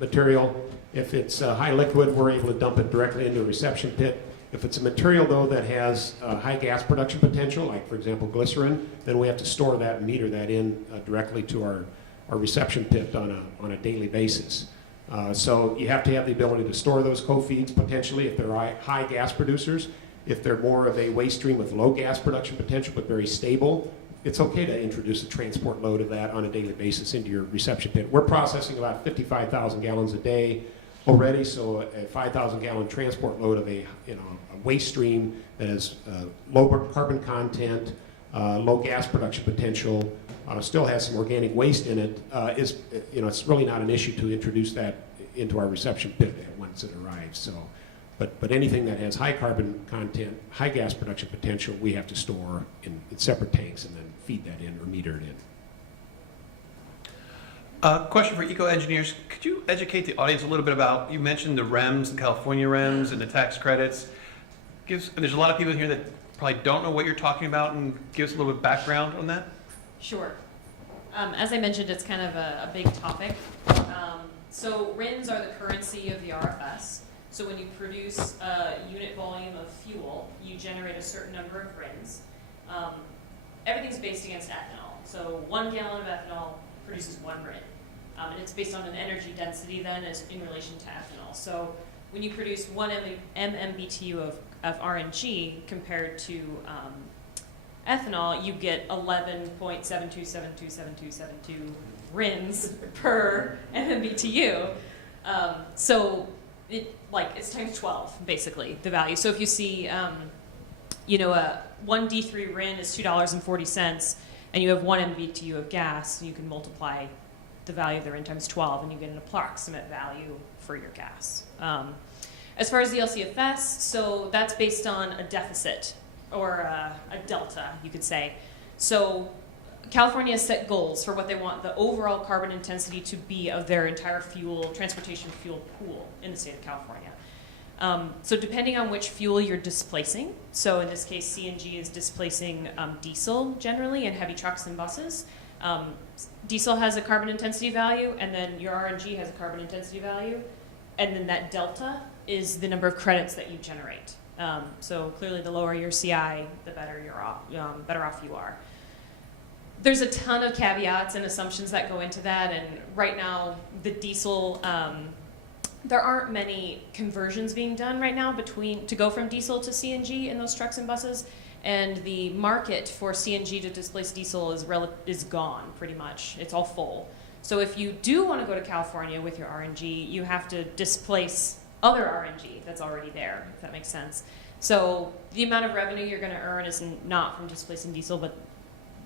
material. If it's high liquid, we're able to dump it directly into a reception pit. If it's a material, though, that has high gas production potential, like, for example, glycerin, then we have to store that and meter that in directly to our reception pit on a daily basis. So you have to have the ability to store those co-feeds potentially if they're high gas producers. If they're more of a waste stream with low gas production potential but very stable, it's okay to introduce a transport load of that on a daily basis into your reception pit. We're processing about 55,000 gallons a day already, so a 5,000 gallon transport load of a waste stream that has low carbon content, low gas production potential, still has some organic waste in it, it's really not an issue to introduce that into our reception pit once it arrives. So, but anything that has high carbon content, high gas production potential, we have to store in separate tanks and then feed that in or meter it in. Question for EcoEngineers. Could you educate the audience a little bit about, you mentioned the REMs, the California REMs and the tax credits. There's a lot of people here that probably don't know what you're talking about, and give us a little bit of background on that. Sure. As I mentioned, it's kind of a big topic. So RINs are the currency of the RFS. So when you produce a unit volume of fuel, you generate a certain number of RINs. Everything's based against ethanol. So 1 gallon of ethanol produces 1 RIN. And it's based on an energy density then as in relation to ethanol. So when you produce 1 MMBTU of RNG compared to ethanol, you get 11.72727272 RINs per MMBTU. So it's times 12 basically the value. So if you see, a 1 D3 RIN is $2.40, and you have 1 MMBTU of gas, you can multiply the value of the RIN times 12, and you get an approximate value for your gas. As far as the LCFS, so that's based on a deficit or a delta, you could say. So California has set goals for what they want the overall carbon intensity to be of their entire transportation fuel pool in the state of California. So depending on which fuel you're displacing, so in this case CNG is displacing diesel generally in heavy trucks and buses. Diesel has a carbon intensity value, and then your RNG has a carbon intensity value, and then that delta is the number of credits that you generate. So clearly the lower your CI, the better you're off, better off you are. There's a ton of caveats and assumptions that go into that, and right now the diesel, there aren't many conversions being done right now to go from diesel to CNG in those trucks and buses, and the market for CNG to displace diesel is gone pretty much. It's all full. So if you do want to go to California with your RNG, you have to displace other RNG that's already there, if that makes sense. So the amount of revenue you're going to earn is not from displacing diesel, but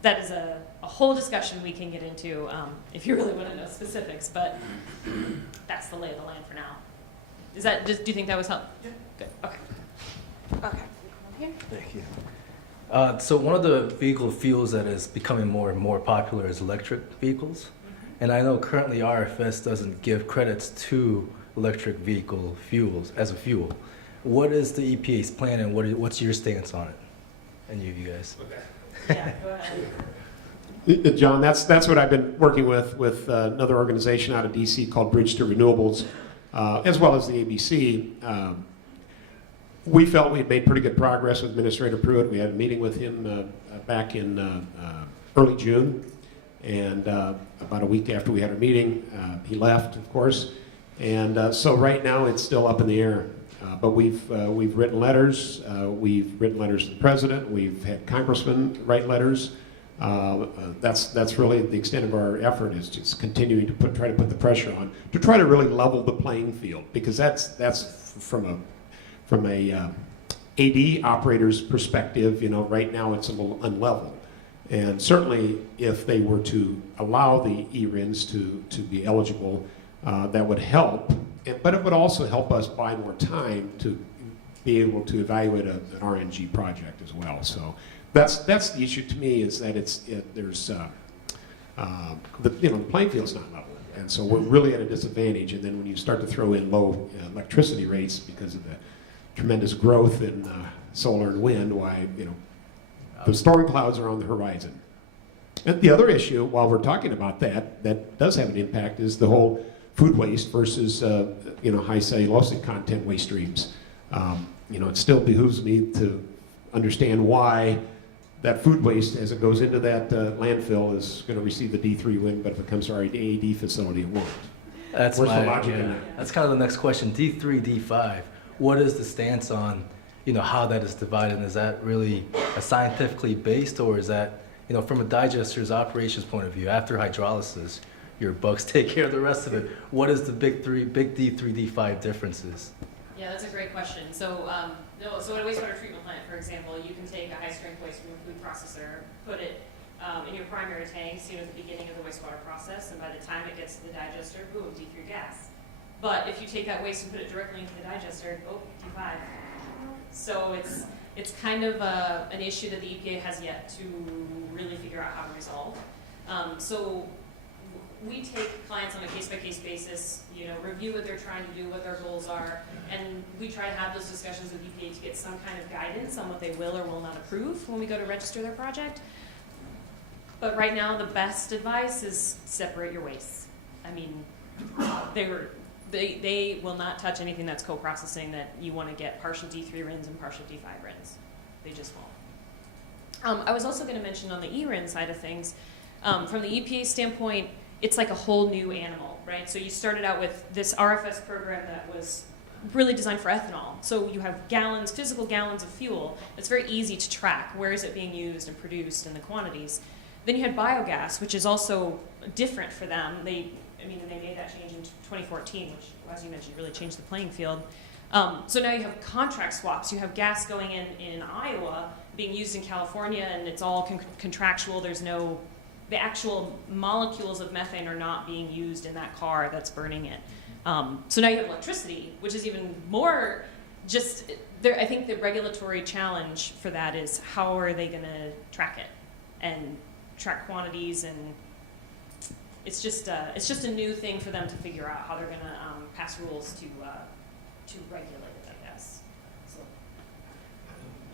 that is a whole discussion we can get into if you really want to know specifics, but that's the lay of the land for now. Do you think that was helpful? Yeah. Good, okay. Okay. Thank you. So one of the vehicle fuels that is becoming more and more popular is electric vehicles. And I know currently RFS doesn't give credits to electric vehicle fuels as a fuel. What is the EPA's plan, and what's your stance on it? And you guys. Okay. Yeah, go ahead. John, that's what I've been working with another organization out of DC called Bridge to Renewables. as well as the ABC. We felt we had made pretty good progress with Administrator Pruitt. We had a meeting with him back in early June, and about a week after we had our meeting, he left, of course. And so right now it's still up in the air. But we've written letters. We've written letters to the president. We've had congressmen write letters. That's really the extent of our effort, is just continuing to try to put the pressure on to try to really level the playing field, because that's from a AD operator's perspective. You know, right now it's a little unlevel, and certainly if they were to allow the ERINs to be eligible, that would help. But it would also help us buy more time to be able to evaluate an RNG project as well. So that's the issue to me, is that there's the playing field's not level, and so we're really at a disadvantage. And then when you start to throw in low electricity rates because of the tremendous growth in solar and wind, the storm clouds are on the horizon. And the other issue, while we're talking about that does have an impact, is the whole food waste versus high cellulosic content waste streams. It still behooves me to understand why that food waste, as it goes into that landfill, is going to receive the D3 win, but if it comes to our AD facility, it won't. That's Where's the my, logic in yeah. that? That's kind of the next question. D3, D5. What is the stance on, how that is divided? And is that really a scientifically based, or is that, from a digester's operations point of view, after hydrolysis, your bugs take care of the rest of it? What is the big D3, D5 differences? Yeah, that's a great question. So, so at a wastewater treatment plant, for example, you can take a high-strength waste from a food processor, put it in your primary tanks, at the beginning of the wastewater process, and by the time it gets to the digester, boom, D3 gas. But if you take that waste and put it directly into the digester, oh, D5. So it's kind of an issue that the EPA has yet to really figure out how to resolve. So we take clients on a case-by-case basis, review what they're trying to do, what their goals are, and we try to have those discussions with EPA to get some kind of guidance on what they will or will not approve when we go to register their project. But right now, the best advice is separate your waste. I mean, they will not touch anything that's co-processing that you want to get partial D3 RINs and partial D5 RINs. They just won't. I was also going to mention on the ERIN side of things, from the EPA standpoint, it's like a whole new animal, right? So you started out with this RFS program that was really designed for ethanol. So you have gallons, physical gallons of fuel. It's very easy to track. Where is it being used and produced and the quantities? Then you had biogas, which is also different for them. They made that change in 2014, which, as you mentioned, really changed the playing field. So now you have contract swaps. You have gas going in Iowa being used in California, and it's all contractual. There's no, the actual molecules of methane are not being used in that car that's burning it. So now you have electricity, which is even more just, I think the regulatory challenge for that is how are they going to track it and track quantities, and it's just a new thing for them to figure out how they're going to pass rules to regulate it, I guess. So,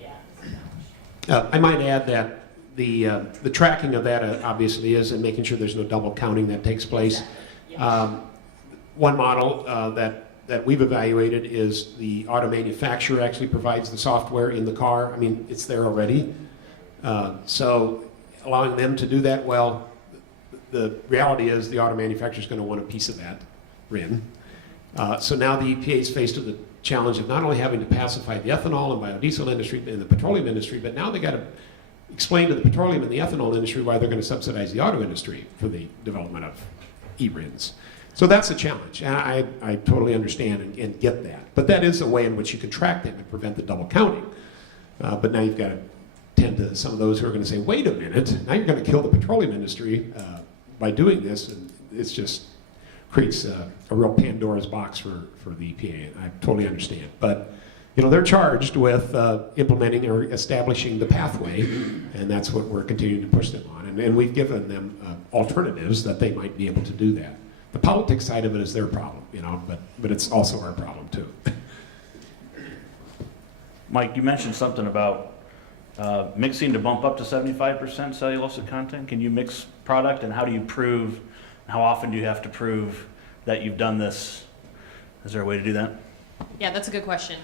yeah, it's a challenge. I might add that the tracking of that obviously is, and making sure there's no double counting that takes place. Exactly. Yeah. One model that we've evaluated is the auto manufacturer actually provides the software in the car. I mean, it's there already. So allowing them to do that, well, the reality is the auto manufacturer is going to want a piece of that RIN. So now the EPA is faced with the challenge of not only having to pacify the ethanol and biodiesel industry and the petroleum industry, but now they got to explain to the petroleum and the ethanol industry why they're going to subsidize the auto industry for the development of e-RINs. So that's a challenge, and I totally understand and get that. But that is a way in which you can track them and prevent the double counting. But now you've got to tend to some of those who are going to say, wait a minute, now you're going to kill the petroleum industry by doing this, and it's just creates a real Pandora's box for the EPA, and I totally understand. But they're charged with implementing or establishing the pathway, and that's what we're continuing to push them on. And we've given them alternatives that they might be able to do that. The politics side of it is their problem, but it's also our problem too. Mike, you mentioned something about mixing to bump up to 75% cellulosic content. Can you mix product, and how do you prove, how often do you have to prove that you've done this Is there a way to do that? Yeah, that's a good question.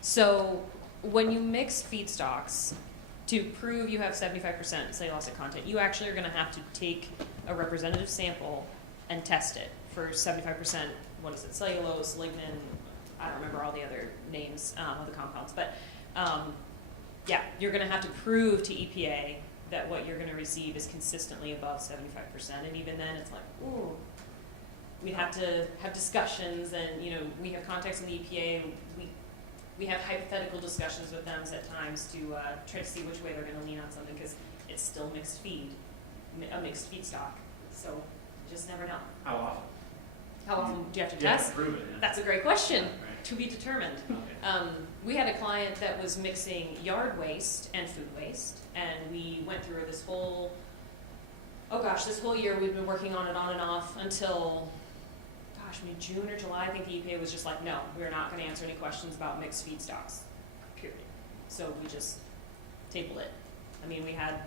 So when you mix feedstocks, to prove you have 75% cellulosic content, you actually are going to have to take a representative sample and test it for 75%, what is it, cellulose, lignin, I don't remember all the other names of the compounds, but yeah, you're going to have to prove to EPA that what you're going to receive is consistently above 75%, and even then it's like, ooh, we'd have to have discussions, and you know, we have contacts in the EPA, we have hypothetical discussions with them at times to try to see which way they're going to lean on something, because it's still mixed feed, a mixed feedstock, so you just never know. How often? How often do you have to You have test? to prove it. Yeah. That's a great question, Right. to be determined. Okay. We had a client that was mixing yard waste and food waste, and we went through this whole, oh gosh, this whole year we've been working on it on and off until, gosh, maybe June or July. I think the EPA was just like, no, we're not going to answer any questions about mixed feedstocks, period. So we just tabled it. I mean, we had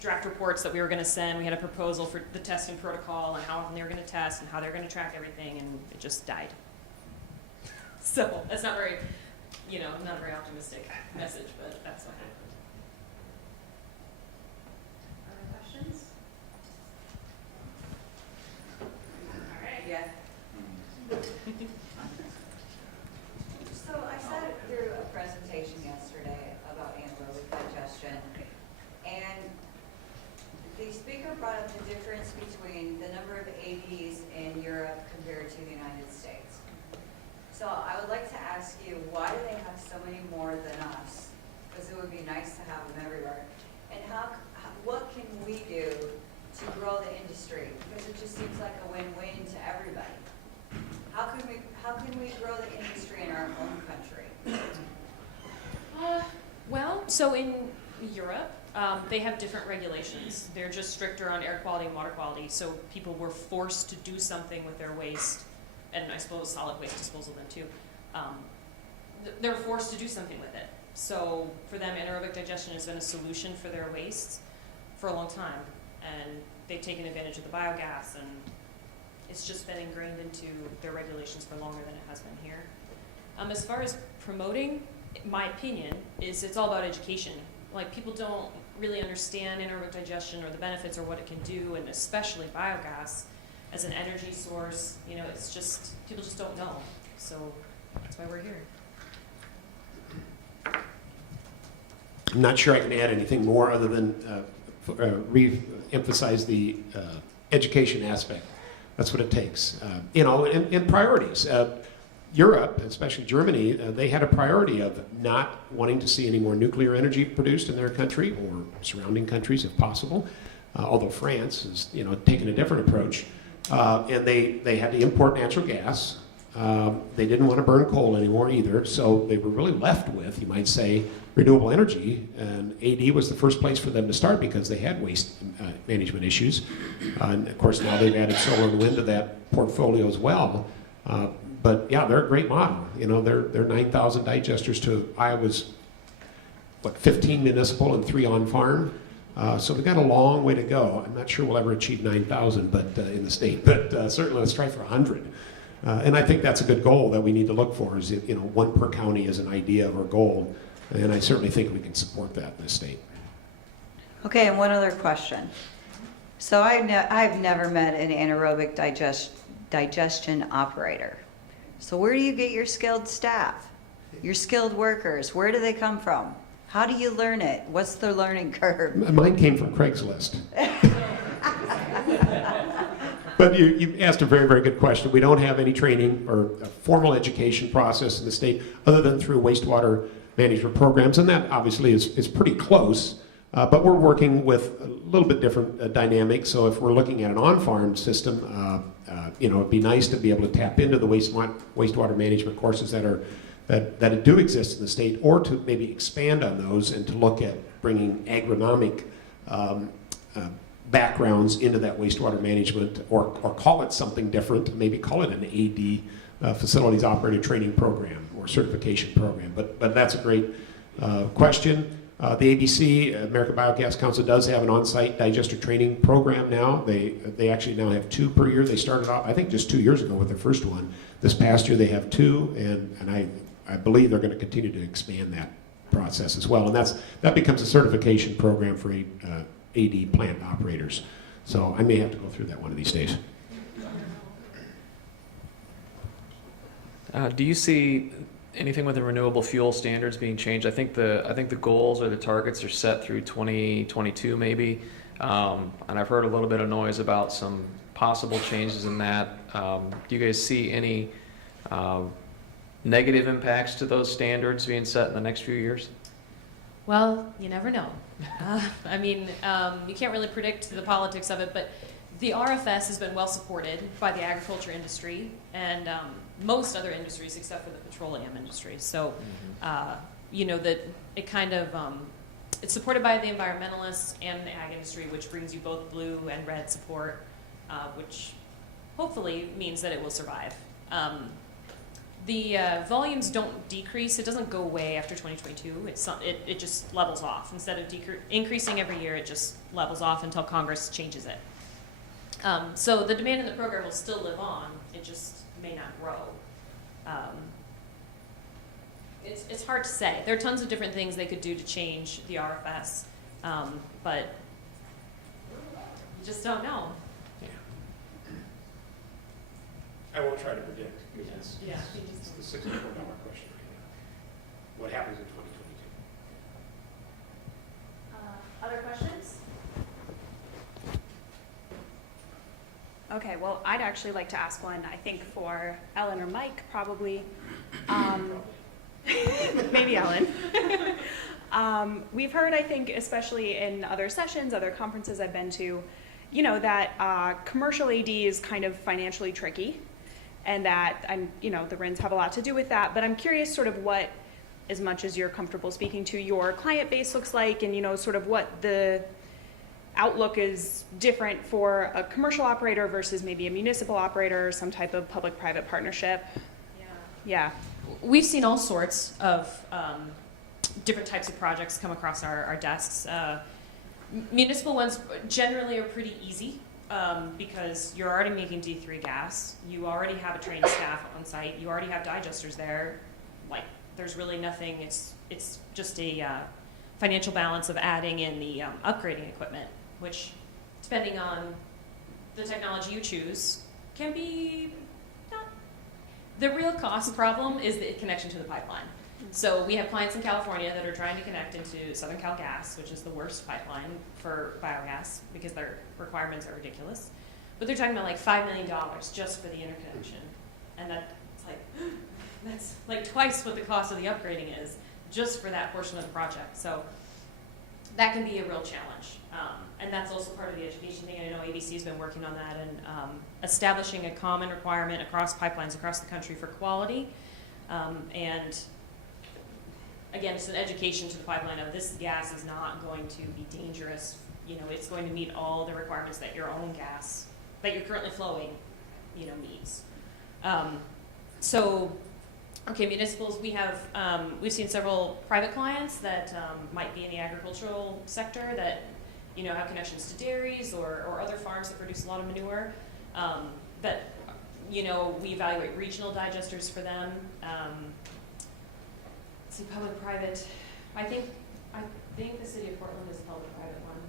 draft reports that we were going to send. We had a proposal for the testing protocol and how often they were going to test and how they're going to track everything, and it just died. So that's not very, you know, not a very optimistic message, but that's what happened. Other questions? All right. Yeah. So I sat through a presentation yesterday about anaerobic digestion, and the speaker brought up the difference between the number of ADs in Europe compared to the United States. So I would like to ask you, why do they have so many more than us? Because it would be nice to have them everywhere. And what can we do to grow the industry? Because it just seems like a win-win to everybody. How can we grow the industry in our own country? Well, so in Europe, they have different regulations. They're just stricter on air quality and water quality, so people were forced to do something with their waste, and I suppose solid waste disposal then too. They're forced to do something with it. So for them, anaerobic digestion has been a solution for their wastes for a long time, and they've taken advantage of the biogas, and it's just been ingrained into their regulations for longer than it has been here. As far as promoting, my opinion is it's all about education. Like, people don't really understand anaerobic digestion or the benefits or what it can do, and especially biogas as an energy source. You know, it's just, people just don't know. So that's why we're here. I'm not sure I can add anything more other than re-emphasize the education aspect. That's what it takes. And priorities. Europe, especially Germany, they had a priority of not wanting to see any more nuclear energy produced in their country or surrounding countries if possible, although France has taken a different approach. And they had to import natural gas. They didn't want to burn coal anymore either, so they were really left with, you might say, renewable energy. And AD was the first place for them to start because they had waste management issues. And of course now they've added solar and wind to that portfolio as well. But yeah, they're a great model. They're 9,000 digesters to Iowa's, 15 municipal and 3 on farm. So we've got a long way to go. I'm not sure we'll ever achieve 9,000 in the state, but certainly let's try for 100. And I think that's a good goal that we need to look for, is 1 per county as an idea or goal. And I certainly think we can support that in this state. Okay, and one other question. So I've never met an anaerobic digestion operator. So where do you get your skilled staff, your skilled workers? Where do they come from? How do you learn it? What's the learning curve? Mine came from Craigslist. But you asked a very, very good question. We don't have any training or a formal education process in the state other than through wastewater management programs, and that obviously is pretty close. But we're working with a little bit different dynamics. So if we're looking at an on-farm system, it'd be nice to be able to tap into the wastewater management courses that do exist in the state, or to maybe expand on those and to look at bringing agronomic backgrounds into that wastewater management, or call it something different, maybe call it an AD, facilities operator training program or certification program. But that's a great question. The ABC, American Biogas Council, does have an on-site digester training program now. They actually now have 2 per year. They started off, I think, just 2 years ago with their first one. This past year they have 2, and I believe they're going to continue to expand that process as well. And that becomes a certification program for AD plant operators. So I may have to go through that one of these days. Do you see anything with the renewable fuel standards being changed? I think the goals or the targets are set through 2022 maybe, and I've heard a little bit of noise about some possible changes in that. Do you guys see any negative impacts to those standards being set in the next few years? Well, you never know. I mean, you can't really predict the politics of it, but the RFS has been well supported by the agriculture industry and most other industries except for the petroleum industry. So, you know, that it kind of, it's supported by the environmentalists and the ag industry, which brings you both blue and red support, which hopefully means that it will survive. The volumes don't decrease. It doesn't go away after 2022. It just levels off. Instead of increasing every year, it just levels off until Congress changes it. So the demand in the program will still live on. It just may not grow. It's hard to say. There are tons of different things they could do to change the RFS, but you just don't know. Yeah. I won't try to predict. Because Yeah. it's the $64 question right now. What happens in 2022? Other questions? Okay, well, I'd actually like to ask one, I think for Ellen or Mike, probably. Maybe Ellen. We've heard, I think, especially in other sessions, other conferences I've been to, you know, that commercial AD is kind of financially tricky, and that, you know, the RINs have a lot to do with that, but I'm curious sort of what, as much as you're comfortable speaking to, your client base looks like, and, you know, sort of what the outlook is different for a commercial operator versus maybe a municipal operator, some type of public-private partnership. Yeah. We've seen all sorts of different types of projects come across our desks. Municipal ones generally are pretty easy because you're already making D3 gas. You already have a trained staff on site. You already have digesters there. Like, there's really nothing. It's just a financial balance of adding in the upgrading equipment, which, depending on the technology you choose, can be not. The real cost problem is the connection to the pipeline. So we have clients in California that are trying to connect into Southern Cal Gas, which is the worst pipeline for biogas because their requirements are ridiculous. But they're talking about like $5 million just for the interconnection. And that's like twice what the cost of the upgrading is just for that portion of the project. So that can be a real challenge. And that's also part of the education thing. I know ABC has been working on that and establishing a common requirement across pipelines across the country for quality. And again, it's an education to the pipeline of this gas is not going to be dangerous. You know, it's going to meet all the requirements that your own gas that you're currently flowing, you know, meets. Okay, municipals, we've seen several private clients that might be in the agricultural sector that, you know, have connections to dairies or other farms that produce a lot of manure. That, you know, we evaluate regional digesters for them. See, public-private, I think the city of Portland is a public-private one,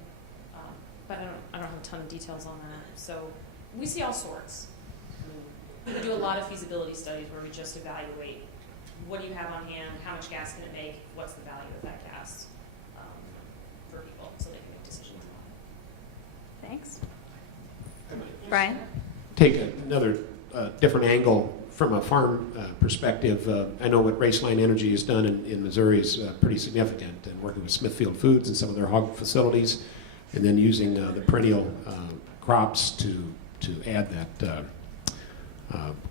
but I don't have a ton of details on that. So we see all sorts. We do a lot of feasibility studies where we just evaluate what do you have on hand, how much gas can it make, what's the value of that gas for people so they can make decisions on it. Thanks. Bryan? Take another different angle from a farm perspective. I know what Raceline Energy has done in Missouri is pretty significant, and working with Smithfield Foods and some of their hog facilities, and then using the perennial crops to add that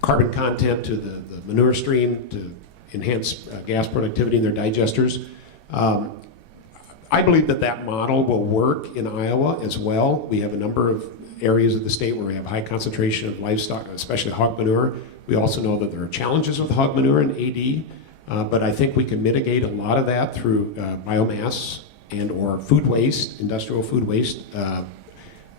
carbon content to the manure stream to enhance gas productivity in their digesters. I believe that model will work in Iowa as well. We have a number of areas of the state where we have high concentration of livestock, especially hog manure. We also know that there are challenges with hog manure and AD, but I think we can mitigate a lot of that through biomass and or food waste, industrial food waste.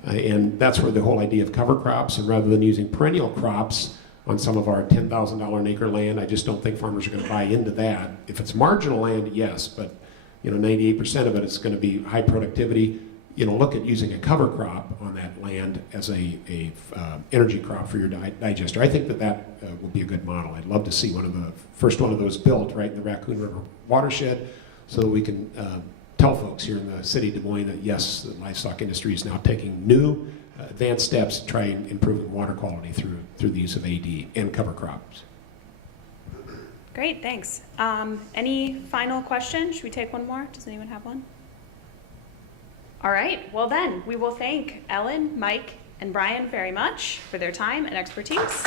And that's where the whole idea of cover crops, and rather than using perennial crops on some of our $10,000 an acre land, I just don't think farmers are going to buy into that. If it's marginal land, yes, but 98% of it is going to be high productivity. Look at using a cover crop on that land as a energy crop for your digester. I think that will be a good model. I'd love to see first one of those built right in the Raccoon River watershed, so that we can tell folks here in the city of Des Moines that yes, the livestock industry is now taking new advanced steps to try and improve water quality through the use of AD and cover crops. Great, thanks. Any final questions? Should we take one more? Does anyone have one? All right, well then, we will thank Ellen, Mike, and Bryan very much for their time and expertise.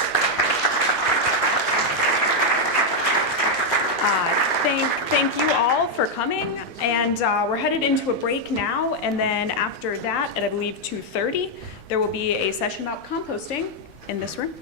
Thank you all for coming, and we're headed into a break now, and then after that, at I believe 2:30, there will be a session about composting in this room.